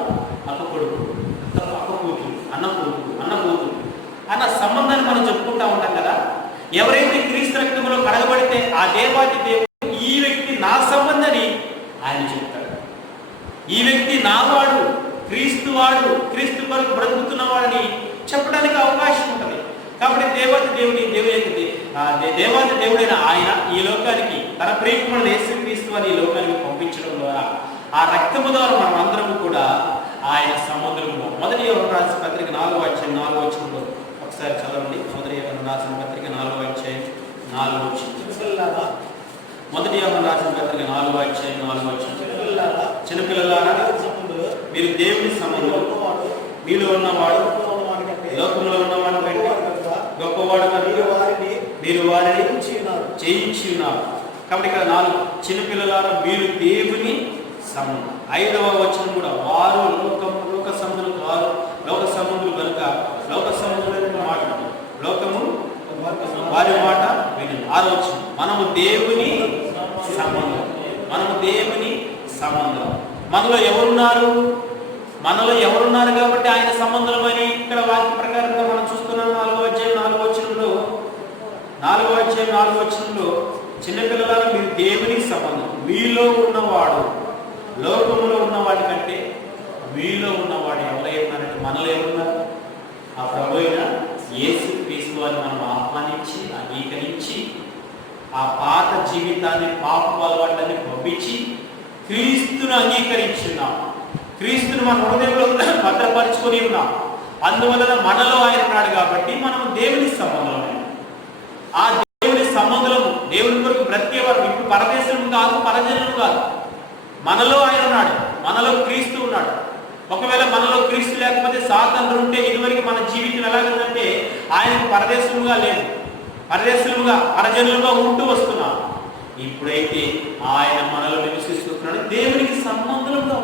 అక్క కూతురు, అన్న కూతురు అన్న సంబంధాన్ని మనం చెప్పుకుంటా ఉంటాం కదా. ఎవరైతే క్రీస్తు రక్తంలో కడగబడితే ఆ దేవాది దేవుడు ఈ వ్యక్తి నా సంబంధని ఆయన చెప్తాడు. ఈ వ్యక్తి నావాడు, క్రీస్తు వాడు, క్రీస్తు కొరకు బ్రతుకుతున్నవాడని చెప్పడానికి అవకాశం ఉంటుంది. కాబట్టి దేవాది దేవుడైన ఆయన ఈ లోకానికి తన ప్రియకుమారుడు యేసుక్రీస్తు వారిని ఈ లోకానికి పంపించడం ద్వారా ఆ రక్తము ద్వారా మనం అందరము కూడా ఆయన సముద్రంలో. మొదటి యోహాను రాసిన పత్రిక 4వ అధ్యాయం 4వ వచనంలో ఒకసారి చదవండి. మొదటి యోహాను రాసిన పత్రిక 4వ అధ్యాయం 4వ వచనం. మొదటి యోహాను రాసిన పత్రిక 4వ అధ్యాయం 4వ వచనం. చిన్నపిల్లలారా, మీరు దేవుని సంబంధం, మీలో ఉన్నవాడు లోకంలో ఉన్నవాడు కంటే గొప్పవాడు కనుక మీరు వారిని చేయించి ఉన్నారు. కాబట్టి ఇక్కడ 4 చిన్నపిల్లలారా మీరు దేవుని సంబంధం. 5వ వచనం కూడా వారు లోక సముద్రులు కాదు, లోక సముద్రులు కనుక లోక సముద్రులు మాట్లాడు, లోకము వారి మాట విను. 6వ వచనం మనము దేవుని సంబంధం, మనము దేవుని సంబంధం. మనలో ఎవరున్నారు కాబట్టి ఆయన సంబంధం అని ఇక్కడ వాక్య ప్రకారంగా మనం చూస్తున్నాం. 4వ అధ్యాయం 4వ వచనంలో చిన్నపిల్లలారా మీరు దేవుని సంబంధం, మీలో ఉన్నవాడు లోకములో ఉన్నవాడి కంటే మీలో ఉన్నవాడు ఎవరై ఉన్నారంటే మనలో ఎవరున్నారు? ఆ ప్రభు అయిన యేసుక్రీస్తు వారిని మనం ఆహ్వానించి అంగీకరించి ఆ పాత జీవితాన్ని, పాప అలవాట్లని పంపించి క్రీస్తును అంగీకరించున్నాం. క్రీస్తును మన హృదయంలో భద్రపరుచుకొని ఉన్నాం. అందువలన మనలో ఆయన ఉన్నాడు కాబట్టి మనం దేవుని సంబంధం. ఆ దేవుని సంబంధము, దేవుని కొరకు బ్రతికేవారు ఇప్పుడు పరదేశం కాదు, పరజనులు కాదు. మనలో ఆయన ఉన్నాడు, మనలో క్రీస్తు ఉన్నాడు. ఒకవేళ మనలో క్రీస్తు లేకపోతే సాతానుడు ఉంటే ఇదివరకు మన జీవితం ఎలాగంటే ఆయనకు పరదేశముగా లేదు, పరదేశముగా పరజనులుగా ఉంటూ వస్తున్నాం. ఇప్పుడైతే ఆయన మనలో నివసిస్తున్నాడు. దేవునికి సంబంధంగా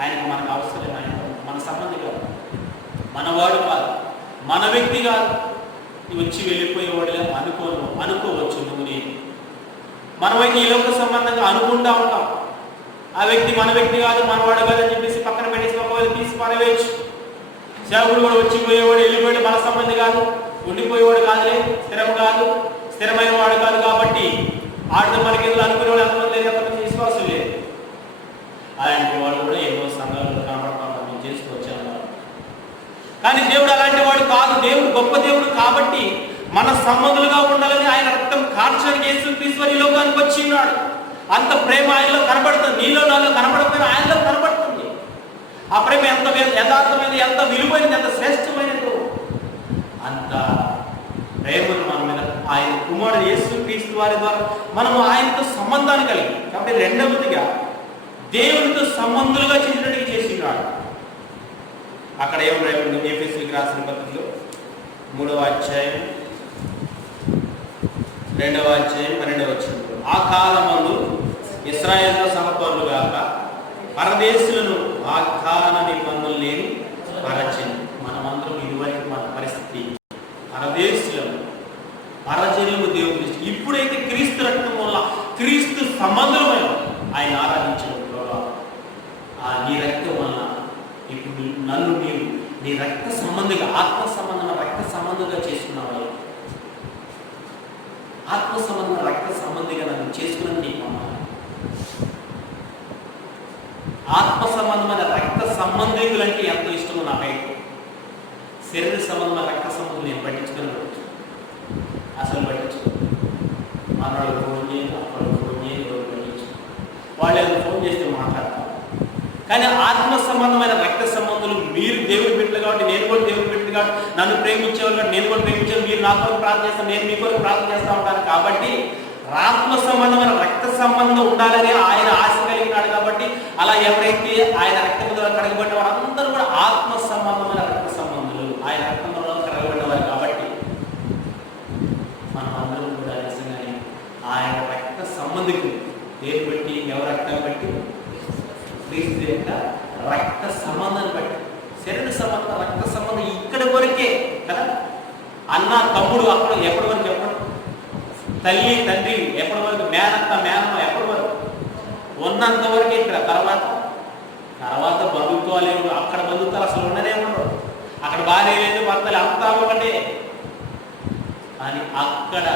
ఆయనకు మనకు అవసరం. ఆయన మన సంబంధి కాదు, మనవాడు కాదు, మన వ్యక్తి కాదు. వచ్చి వెళ్ళిపోయేవాడుగా అనుకోవచ్చు నువ్వు నేను. మనమైతే ఈ లోక సంబంధంగా అనుకుంటా ఉంటాం. ఆ వ్యక్తి మన వ్యక్తి కాదు, మనవాడు కాదు అని చెప్పేసి పక్కన పెట్టేసి ఒకవేళ తీసి పారవేయచ్చు. సేవకుడు కూడా వచ్చి పోయేవాడు, వెళ్ళిపోయాడు, మన సంబంధి కాదు, ఉండిపోయేవాడు కాదులే, స్థిరమైన వాడు కాదు. కాబట్టి ఆడితో మనకి ఏదో అనుకునేవాడు ఎంతమంది లేదు, ఎంతమంది విశ్వాసం లేదు. అలాంటి వాడు కూడా ఎన్నో సంఘాలు కనబడతాం, మేము చేసుకోవచ్చాను. కానీ దేవుడు అలాంటి వాడు కాదు. దేవుడు గొప్ప దేవుడు కాబట్టి మన సంబంధులుగా ఉండాలని ఆయన రక్తం కార్చడానికి యేసుక్రీస్తు వారి లోకానికి వచ్చి ఉన్నాడు. అంత ప్రేమ ఆయనలో కనబడుతుంది. నీలో నాలో కనబడకపోయినా ఆయనలో కనబడుతుంది. ఆ ప్రేమ ఎంత యథార్థమైనది, ఎంత విలువైనది, ఎంత శ్రేష్టమైనది. అంత ప్రేమను మన మీద ఆయన కుమారుడు యేసుక్రీస్తు వారి ద్వారా మనము ఆయనతో సంబంధాన్ని కలిగి. కాబట్టి రెండవదిగా దేవునితో సంబంధులుగా చేసినట్టుగా చేసినాడు. అక్కడ ఏమన్నా ఎఫెసీయులకు రాసిన పత్రికలో 3వ అధ్యాయం 2వ అధ్యాయం 12వ వచనంలో ఆ కాలమందు ఇశ్రాయేలుతో సమపరులు గాక పరదేశులను వాగ్దాన నిబంధనలు లేని పరజనులు. మనమందరం ఇదివరకు మన పరిస్థితి పరదేశులను, పరజనులు దేవుని దృష్టి. ఇప్పుడైతే క్రీస్తు రక్తం వల్ల క్రీస్తు సంబంధమైన ఆయన ఆరాధించడం ద్వారా నీ రక్తం వల్ల ఇప్పుడు నన్ను నీవు నీ రక్త సంబంధిగా, ఆత్మ సంబంధమైన రక్త సంబంధంగా చేసుకున్నావు. ఆత్మ సంబంధమైన రక్త సంబంధిగా నన్ను చేసుకున్నాను. నీకు ఆత్మ సంబంధమైన రక్త సంబంధికులంటే ఎంతో ఇష్టమో నాకైతే. శరీర సంబంధమైన రక్త సంబంధం నేను పట్టించుకుని అసలు పట్టించుకోను. మనవాళ్ళు ఫోన్ చేయండి, అప్పుడు ఫోన్ చేయండి, ఎవరు పట్టించుకో. వాళ్ళు ఏదో ఫోన్ చేస్తే మాట్లాడతారు. కానీ ఆత్మ సంబంధమైన రక్త సంబంధులు, మీరు దేవుని బిడ్డలు కాబట్టి నేను కూడా దేవుని బిడ్డలు కాబట్టి, నన్ను ప్రేమించేవాళ్ళు కాబట్టి నేను కూడా ప్రేమించాను, మీరు నా కొరకు ప్రార్థన చేస్తాను, నేను మీ కొరకు ప్రార్థన చేస్తూ ఉంటాను. కాబట్టి ఆత్మ సంబంధమైన రక్త సంబంధం ఉండాలని ఆయన ఆశ కలిగి కలిగినాడు కాబట్టి అలా ఎవరైతే ఆయన రక్తము ద్వారా కడగబడిన వారందరూ కూడా ఆత్మ సంబంధమైన రక్త సంబంధులు, ఆయన రక్తంలో కడగబడిన వారు కాబట్టి మనం అందరం కూడా నిజంగానే ఆయన రక్త సంబంధికులు. దేని బట్టి? ఎవరి రక్తం బట్టి? క్రీస్తు యొక్క రక్త సంబంధాన్ని బట్టి. శరీర సంబంధం, రక్త సంబంధం ఇక్కడి వరకే కదా. అన్న తమ్ముడు అక్కడ ఎప్పటి వరకు చెప్పడం, తల్లి తండ్రి ఎప్పటి వరకు, మేనత్త మేనమ్మ ఎప్పటి వరకు ఉన్నంత వరకే ఇక్కడ. తర్వాత బంధుత్వాలు లేవు, అక్కడ బంధుత్వాలు అసలు ఉండనే ఉండవు. అక్కడ భార్య లేదు, భర్తలు అంతా ఒకటే. అని అక్కడ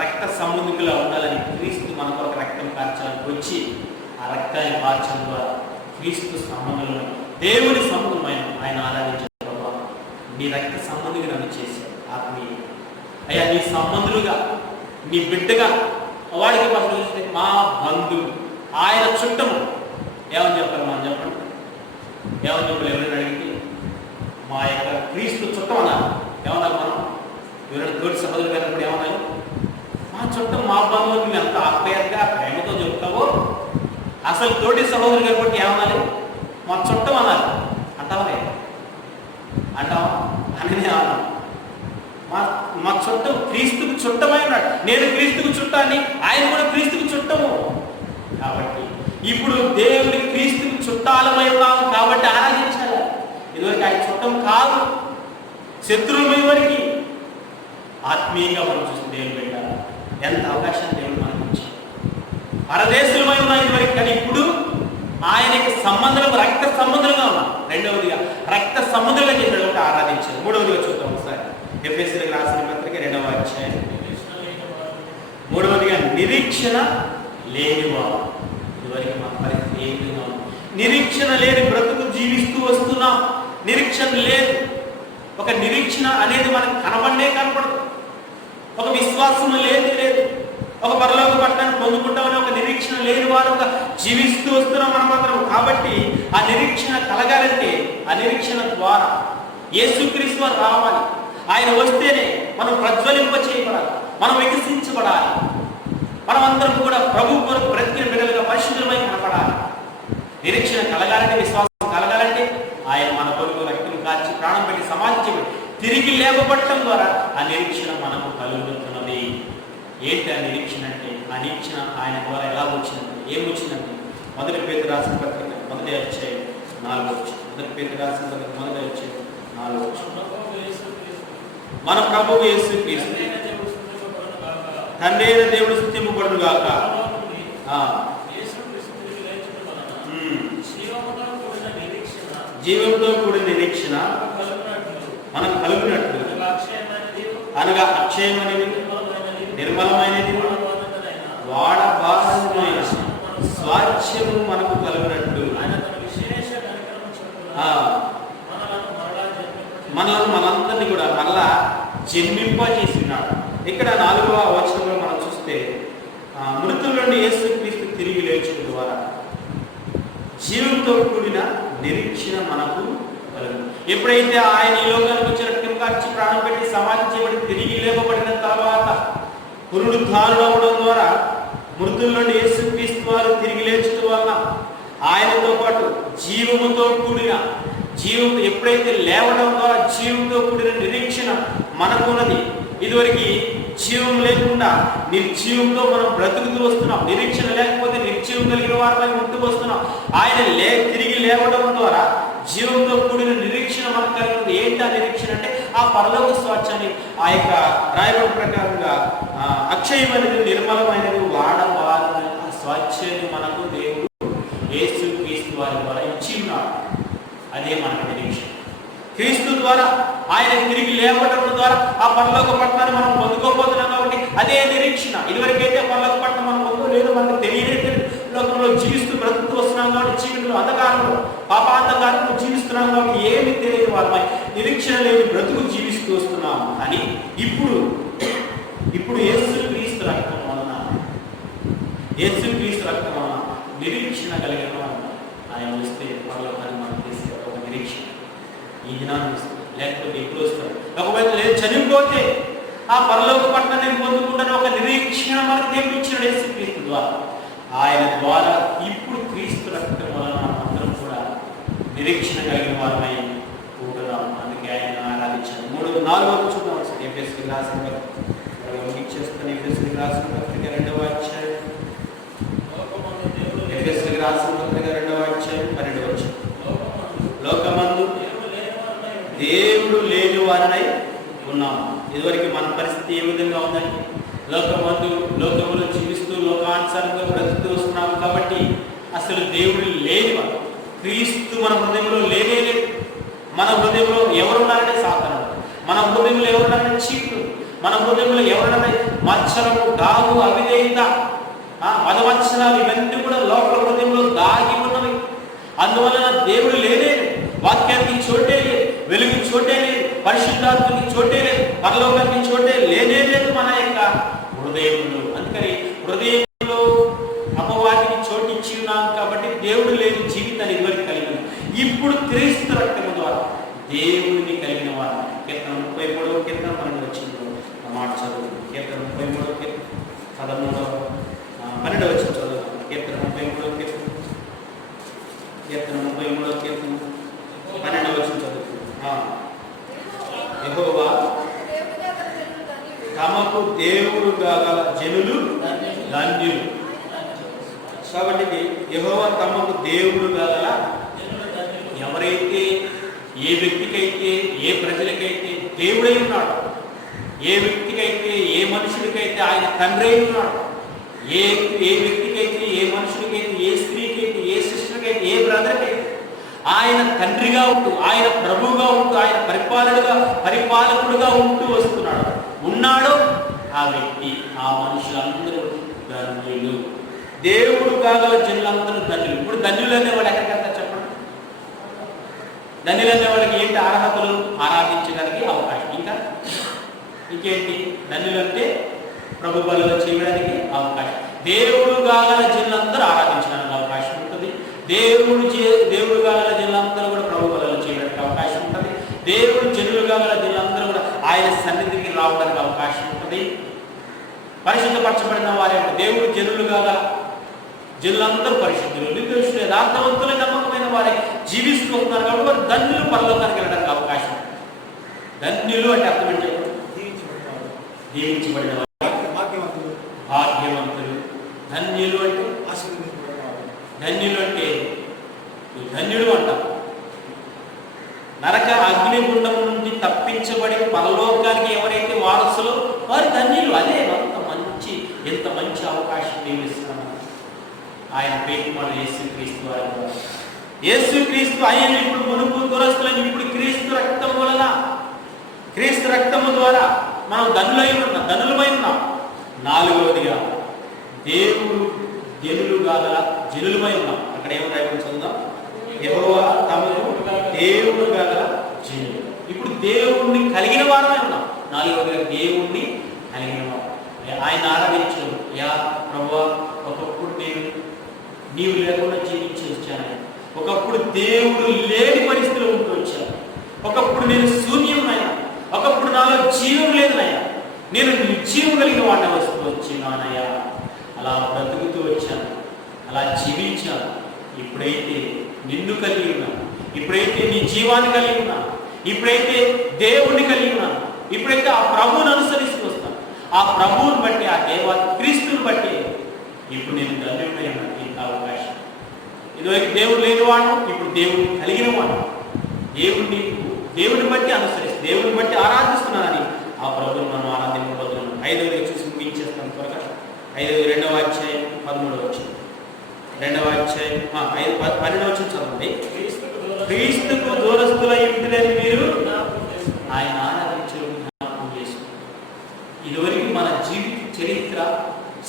రక్త సంబంధికులా ఉండాలని క్రీస్తు మన కొరకు రక్తం కార్చాలని వచ్చి ఆ రక్తాన్ని మార్చడం ద్వారా క్రీస్తు సంబంధులను, దేవుని సంబంధమైన ఆయన ఆరాధించిన ప్రభావం నీ రక్త సంబంధిగా నన్ను చేశాడు ఆత్మీయ. అయ్యా నీ సంబంధులుగా, నీ బిడ్డగా వాడికి పక్కన చూస్తే మా బంధువు, ఆయన చుట్టము. ఏమని చెప్పాలి మనం? చెప్పండి, ఏమని చెప్పాలి? ఎవరైనా అడిగితే మా యొక్క క్రీస్తు చుట్టం అన్నారు. ఏమన్నారు మనం? ఎవరైనా తోటి సహోదరులు అయినప్పుడు ఏమన్నారు? మా చుట్టం, మా బంధువులు మేము ఎంత ఆప్యాయంగా ప్రేమతో చెప్తావో అసలు తోటి సహోదరులు కాబట్టి ఏమనాలి? మా చుట్టం అన్నారు. అంటావా? అంటావా? అని అన్నాను. మా చుట్టం క్రీస్తుకు చుట్టమై ఉన్నాడు. నేను క్రీస్తుకు చుట్టాన్ని, ఆయన కూడా క్రీస్తుకు చుట్టము. కాబట్టి ఇప్పుడు దేవుడి క్రీస్తుకు చుట్టాలమై ఉన్నాము కాబట్టి ఆరాధించాలి. ఇదివరకు ఆయన చుట్టం కాదు, శత్రువుల వరకు. ఆత్మీయంగా మనం చూసి దేవుని పెట్టాలి. ఎంత అవకాశాన్ని దేవుడు మనకు ఇచ్చాడు. పరదేశులమై ఉన్నాం ఇదివరకు, కానీ ఇప్పుడు ఆయన సంబంధం రక్త సంబంధంగా ఉన్నాం. రెండవదిగా రక్త సంబంధంగా చేశాడు ఒకటి ఆరాధించాడు. మూడవదిగా చూద్దాం ఒకసారి ఎఫెసీయులకు రాసిన పత్రిక 2వ అధ్యాయం. మూడవదిగా నిరీక్షణ లేనివాడు. ఇదివరకు మన పరిస్థితి ఏ విధంగా ఉంది? నిరీక్షణ లేని బ్రతుకు జీవిస్తూ వస్తున్నాం. నిరీక్షణ లేదు. ఒక నిరీక్షణ అనేది మనకు కనపడదు. ఒక విశ్వాసం లేదు. ఒక పరలోక పట్టణాన్ని పొందుకుంటామని ఒక నిరీక్షణ లేని వారుగా జీవిస్తూ వస్తున్నాం మనమందరం. కాబట్టి ఆ నిరీక్షణ కలగాలంటే ఆ నిరీక్షణ ద్వారా యేసుక్రీస్తు వారు రావాలి. ఆయన వస్తేనే మనం ప్రజ్వలింప చేయబడాలి, మనం వికసించబడాలి. మనమందరం కూడా ప్రభు కొరకు బ్రతికిన బిడ్డలుగా పరిశుద్ధమై కనపడాలి. నిరీక్షణ కలగాలంటే, విశ్వాసం కలగాలంటే ఆయన మన కొరకు రక్తం కార్చి ప్రాణం పెట్టి సమాజం తిరిగి లేపబడటం ద్వారా ఆ నిరీక్షణ మనకు కలుగుతున్నది. ఏంటి ఆ నిరీక్షణ అంటే? ఆ నిరీక్షణ ఆయన ద్వారా ఎలా వచ్చిందంటే, ఏం వచ్చిందంటే 1 పేతురు రాసిన పత్రిక 1వ అధ్యాయం 4వ వచనం. 1 పేతురు రాసిన పత్రిక 1వ అధ్యాయం 4వ వచనం. మన ప్రభువు యేసు క్రీస్తు తండ్రి అయిన దేవుడు స్తుతింపబడును గాక. జీవంతో కూడిన నిరీక్షణ మనకు కలుగునట్లు, అనగా అక్షయమైనది, నిర్మలమైనది, వాడబారమైన స్వాచ్ఛము మనకు కలుగునట్లు మనందరినీ కూడా మరలా జన్మింపజేసినాడు. ఇక్కడ 4వ వచనంలో మనం చూస్తే మృతుల నుండి యేసుక్రీస్తు తిరిగి లేచడం ద్వారా జీవంతో కూడిన నిరీక్షణ మనకు కలుగు. ఎప్పుడైతే ఆయన ఈ లోకానికి వచ్చి రక్తం కార్చి ప్రాణం పెట్టి సమాధి చేయబడి తిరిగి లేపబడిన తర్వాత పునరుద్ధానుడు అవ్వడం ద్వారా మృతుల నుండి యేసుక్రీస్తు వారు తిరిగి లేచడం వలన ఆయనతో పాటు జీవముతో కూడిన జీవం ఎప్పుడైతే లేవడం ద్వారా జీవంతో కూడిన నిరీక్షణ మనకున్నది. ఇదివరకు జీవం లేకుండా నిర్జీవంతో మనం బ్రతుకుతూ వస్తున్నాం. నిరీక్షణ లేకపోతే నిర్జీవం కలిగిన వారిపై ముందుకు వస్తున్నాం. ఆయన తిరిగి లేవడం ద్వారా జీవంతో కూడిన నిరీక్షణ మనకు కలిగినది. ఏంటి ఆ నిరీక్షణ అంటే? ఆ పరలోక స్వాచ్ఛాన్ని ఆ యొక్క రాయబడి ప్రకారంగా అక్షయమైనది, నిర్మలమైనది, వాడబారని ఆ స్వాచ్ఛాన్ని మనకు దేవుడు యేసుక్రీస్తు వారి ద్వారా ఇచ్చి ఉన్నాడు. అదే మనకు నిరీక్షణ. క్రీస్తు ద్వారా ఆయన తిరిగి లేవడం ద్వారా ఆ పరలోక పట్టణాన్ని మనం పొందుకోబోతున్నాం. కాబట్టి అదే నిరీక్షణ. ఇదివరకైతే పరలోక పట్టణం మనం పొందలేదు, మనకు తెలియలేదు. లోకంలో జీవిస్తూ బ్రతుకుతూ వస్తున్నాం కాబట్టి చీకటిలో, అంధకారంలో, పాపాంధకారంలో జీవిస్తున్నాం కాబట్టి ఏమి తెలియని వారమై నిరీక్షణ లేని బ్రతుకు జీవిస్తూ వస్తున్నాము. కానీ ఇప్పుడు యేసుక్రీస్తు రక్తం వలన నిరీక్షణ కలిగిన ఆయన వస్తే పరలోకాన్ని మనం చేసే ఒక నిరీక్షణ ఈ దినాన్ని వస్తుంది. లేకపోతే ఎప్పుడు వస్తారు? ఒకవేళ లేదు చనిపోతే ఆ పరలోక పట్టణాన్ని పొందుకుంటున్న ఒక నిరీక్షణ మనకు నేర్పించిన యేసుక్రీస్తు ద్వారా ఆయన ద్వారా ఇప్పుడు క్రీస్తు రక్తం వలన అందరం కూడా నిరీక్షణ కలిగిన వారమై ఉంటున్నాం. అందుకే ఆయన ఆరాధించారు. 4 చూద్దాం. ఎఫెసీయులకు రాసిన ముగించేస్తాను. ఎఫెసీయులకు రాసిన పత్రిక 2వ అధ్యాయం. ఎఫెసీయులకు రాసిన పత్రిక 2వ అధ్యాయం 12వ వచనం. లోకమందు దేవుడు లేని వారనై ఉన్నాం. ఇదివరకు మన పరిస్థితి ఏ విధంగా ఉందండి? లోకములో జీవిస్తూ లోకానుసారంగా బ్రతుకుతూ వస్తున్నాము. కాబట్టి అసలు దేవుడు లేనివాడు. క్రీస్తు మన హృదయంలో లేనే లేదు. మన హృదయంలో ఎవరున్నారంటే సాతానుడు. మన హృదయంలో ఎవరున్నారంటే చీకుడు. మన హృదయంలో ఎవరున్నారంటే మత్సరము, గాగు, అవిధేయత, మదవత్సరాలు ఇవన్నీ కూడా లోపల హృదయంలో దాగి ఉన్నవి. అందువలన దేవుడు లేనే, వాక్యానికి చోటే లేదు, వెలుగు చోటే లేదు, పరిశుద్ధాత్మకి చోటే లేదు, పరలోకానికి చోటే లేనే లేదు మన యొక్క హృదయంలో. అందుకని హృదయంలో అపవాదికి చోటిచ్చి ఉన్నాం. కాబట్టి దేవుడు లేని జీవితాన్ని ఇదివరకు కలిగిన, ఇప్పుడు క్రీస్తు రక్తము ద్వారా దేవుడిని కలిగిన వారు. కీర్తన 33వ కీర్తన 12వ వచనంలో మాట చదువు. కీర్తన 33వ కీర్తన 12వ వచనం చదువు. కీర్తన 33వ కీర్తన 12వ వచనం చదువు. యెహోవా తమకు దేవుడు గల జనులు ధన్యులు. కాబట్టి యెహోవా తమకు దేవుడు గల, ఎవరైతే ఏ వ్యక్తికైతే ఏ ప్రజలకైతే దేవుడై ఉన్నాడు, ఏ వ్యక్తికైతే ఏ మనుషుడికైతే ఆయన తండ్రి అయి ఉన్నాడు, ఏ వ్యక్తికైతే ఏ మనుషుడికైతే ఏ స్త్రీకైతే ఏ సిస్టర్కైతే ఏ బ్రదర్కైతే ఆయన తండ్రిగా ఉంటూ, ఆయన ప్రభువుగా ఉంటూ, ఆయన పరిపాలకుడుగా ఉంటూ ఉన్నాడో ఆ వ్యక్తి, ఆ మనుషులందరూ ధన్యులు. దేవుడు కాగల జనులందరూ ధన్యులు. ఇప్పుడు ధన్యులు అనే వాళ్ళు ఎక్కడికి వెళ్తారు చెప్పండి? ధన్యులు అనే వాళ్ళకి ఏంటి అర్హతలు? ఆరాధించడానికి అవకాశం. ఇంకేంటి? ధన్యులు అంటే ప్రభు బలులు చేయడానికి అవకాశం. దేవుడు కాగల జనులందరూ ఆరాధించడానికి అవకాశం ఉంటుంది. దేవుడు కాగల జనులందరూ కూడా ప్రభు బలులు చేయడానికి అవకాశం ఉంటుంది. దేవుడు జనులుగా గల జనులందరూ కూడా ఆయన సన్నిధికి రావడానికి అవకాశం ఉంటుంది. పరిశుద్ధపరచబడిన వారే దేవుడు జనులుగా గల జనులందరూ పరిశుద్ధులు, నిర్దోషులు, యథార్థవంతులు, నమ్మకమైన వారే జీవిస్తూ ఉంటున్నారు. కాబట్టి వారు ధన్యులు, పరలోకానికి వెళ్ళడానికి అవకాశం. ధన్యులు అంటే అర్థం ఏంటి? దీవించబడిన వారు, భాగ్యవంతులు. ధన్యులు అంటే ధన్యుడు అంటారు. నరక అగ్నిగుండం నుండి తప్పించబడి పరలోకానికి ఎవరైతే వారసులో వారు ధన్యులు. అదే ఎంత మంచి అవకాశం నియమిస్తున్నాం. ఆయన పేరుమాడు యేసుక్రీస్తు వారి ద్వారా. యేసుక్రీస్తు ఆయన ఇప్పుడు మునుపు దురస్తులను ఇప్పుడు క్రీస్తు రక్తము ద్వారా మనం ధనులమై ఉన్నాం. 4వదిగా దేవుడు జనులుగా గల జనులమై ఉన్నాం. అక్కడ ఏమో రాయడం చదువుదాం. యెహోవా తమకు దేవుడు గల జనులు. ఇప్పుడు దేవుణ్ణి కలిగిన వారమే ఉన్నాం. 4వదిగా దేవుణ్ణి కలిగిన వారు. ఆయన ఆరాధించారు. ప్రభువా, ఒకప్పుడు నీవు లేకుండా జీవించి వచ్చాను. ఒకప్పుడు దేవుడు లేని పరిస్థితిలో ఉంటూ వచ్చాను. ఒకప్పుడు నేను శూన్యమైనా, ఒకప్పుడు నాలో జీవం లేదనయ్యా, నేను నిర్జీవం కలిగిన వాడిని వస్తూ వచ్చినానయ్యా. అలా బ్రతుకుతూ వచ్చాను, అలా జీవించాను. ఇప్పుడైతే నిన్ను కలిగి ఉన్నాను, ఇప్పుడైతే నీ జీవాన్ని కలిగి ఉన్నాను, ఇప్పుడైతే దేవుణ్ణి కలిగి ఉన్నాను, ఇప్పుడైతే ఆ ప్రభువుని అనుసరిస్తూ వస్తాను. ఆ ప్రభువుని బట్టి, ఆ క్రీస్తుని బట్టి ఇప్పుడు నేను ధన్యుడై ఉన్నాను. ఇంత అవకాశం. ఇదివరకు దేవుడు లేనివాడు, ఇప్పుడు దేవుడిని కలిగిన వాడు. దేవుడిని బట్టి అనుసరిస్తూ, దేవుడిని బట్టి ఆరాధిస్తున్నానని ఆ ప్రభువుని మనం ఆరాధింపబోతున్నాం. 5వది చూసి ముగించేస్తాం త్వరగా. 2వ అధ్యాయం 13వ వచనం. 2వ అధ్యాయం 12వ వచనం చదవండి. క్రీస్తుకు దూరస్తుల ఇంటిని మీరు ఆయన ఆరాధించడం జ్ఞాపకం చేసుకుంటారు. ఇదివరకు మన జీవిత చరిత్ర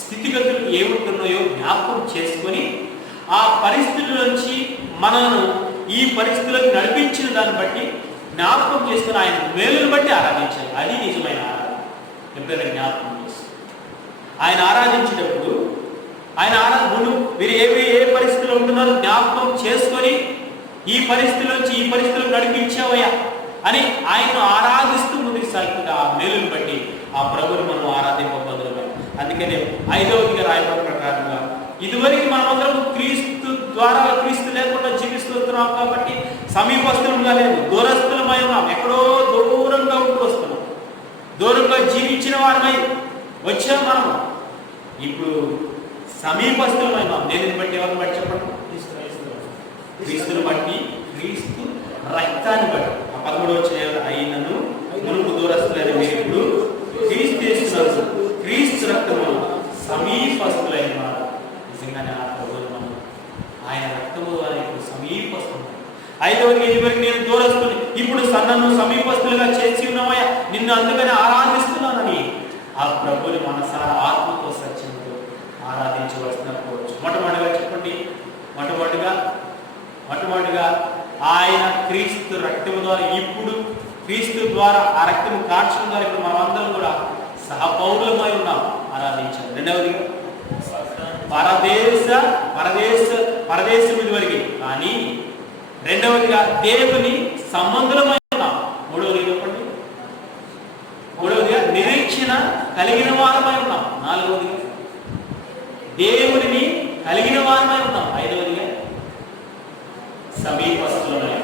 స్థితిగతులు ఏముంటున్నాయో జ్ఞాపకం చేసుకొని ఆ పరిస్థితుల నుంచి మనను ఈ పరిస్థితులకు నడిపించిన దాన్ని బట్టి జ్ఞాపకం చేసుకుని ఆయన మేలును బట్టి ఆరాధించాలి. అది నిజమైన ఆరాధన. ఎప్పుడైనా జ్ఞాపకం చేసి ఆయన ఆరాధించేటప్పుడు మీరు ఏ పరిస్థితిలో ఉంటున్నారో జ్ఞాపకం చేసుకొని ఈ పరిస్థితుల నుంచి ఈ పరిస్థితులకు నడిపించావయ్యా అని ఆయన్ను ఆరాధిస్తూ ముందుకు సాగుతుంది. ఆ మేలును బట్టి ఆ ప్రభుని మనం ఆరాధింపబోతున్నాం. అందుకనే 5వదిగా రాయబడిన ప్రకారంగా ఇదివరకు మనమందరం క్రీస్తు ద్వారా, క్రీస్తు లేకుండా జీవిస్తున్నాం కాబట్టి సమీపస్తులుగా లేదు, దూరస్తులమై ఉన్నాం. ఎక్కడో దూరంగా ఉంటూ వస్తున్నాం, దూరంగా జీవించిన వారమై వచ్చాం మనం. ఇప్పుడు సమీపస్తులమై ఉన్నాం. దేనిని బట్టి, ఎవరిని బట్టి చెప్పండి? క్రీస్తుని బట్టి, క్రీస్తు రక్తాన్ని బట్టి. 13వ వచనం, అయినను మునుపు దూరస్తులైన మీరు ఇప్పుడు క్రీస్తు చేస్తున్నారు, క్రీస్తు రక్తము సమీపస్తులైన వారు. నిజంగానే ఆ ప్రభువును మనం ఆయన రక్తము ద్వారా ఇప్పుడు సమీపస్తులు. 5వది, ఇదివరకు నేను దూరస్తుని, ఇప్పుడు నన్ను సమీపస్తులుగా చేసి ఉన్నామయ్యా, నిన్ను అందుకని ఆరాధిస్తున్నానని ఆ ప్రభువుని మనసారా ఆత్మతో సత్యంతో ఆరాధించవలసిన కోవచ్చు. మొట్టమొదటిగా చెప్పండి, మొట్టమొదటిగా ఆయన క్రీస్తు రక్తము ద్వారా, ఇప్పుడు క్రీస్తు ద్వారా ఆ రక్తము కార్చడం ద్వారా ఇప్పుడు మనమందరం కూడా సహపౌరులమై ఉన్నాం, ఆరాధించాలి. రెండవదిగా పరదేశం ఇదివరకు, కానీ రెండవదిగా దేవుని సంబంధులమై ఉన్నాం. మూడవదిగా నిరీక్షణ కలిగిన వారమై ఉన్నాం. 4వదిగా దేవుడిని కలిగిన వారమై ఉన్నాం. 5వదిగా సమీపస్తులమై.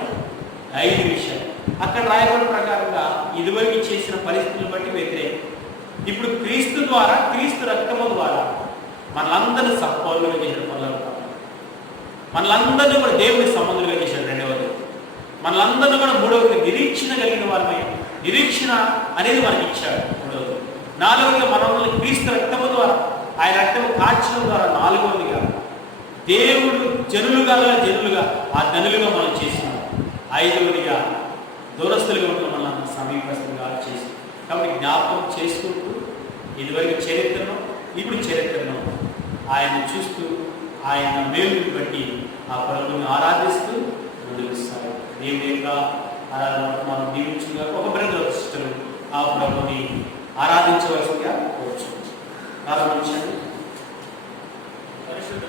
5 విషయాలు అక్కడ రాయబడిన ప్రకారంగా ఇదివరకు చేసిన పరిస్థితులను బట్టి వ్యతిరేకం. ఇప్పుడు క్రీస్తు ద్వారా, క్రీస్తు రక్తము ద్వారా మనలందరినీ సహపౌరులుగా చేసిన పనులు, మనలందరినీ కూడా దేవుని సంబంధులుగా చేశాడు. రెండవది, మనలందరినీ కూడా మూడవది నిరీక్షణ కలిగిన వారమై, నిరీక్షణ అనేది మనకి ఇచ్చాడు. మూడవది. 4వదిగా మనల్ని క్రీస్తు రక్తము ద్వారా, ఆయన రక్తము కార్చడం ద్వారా. 4వదిగా దేవుడు జనులుగా ఆ ధనులుగా మనం చేసినాం. 5వదిగా దూరస్తులుగా ఉన్న మనల్ని సమీపస్తులుగా చేసి. కాబట్టి జ్ఞాపకం చేసుకుంటూ ఇదివరకు చరిత్రను, ఇప్పుడు చరిత్రను ఆయన చూస్తూ, ఆయన మేలుని బట్టి ఆ ప్రభువుని ఆరాధిస్తూ ముందుకు సాగు. దేవుని యొక్క ఆరాధన మనం దీవించుగా ఒక బ్రదర్ సిస్టర్ ఆ ప్రభుని ఆరాధించవలసిందిగా కోరుచున్నాం. ప్రారంభించండి. పరిశుద్ధ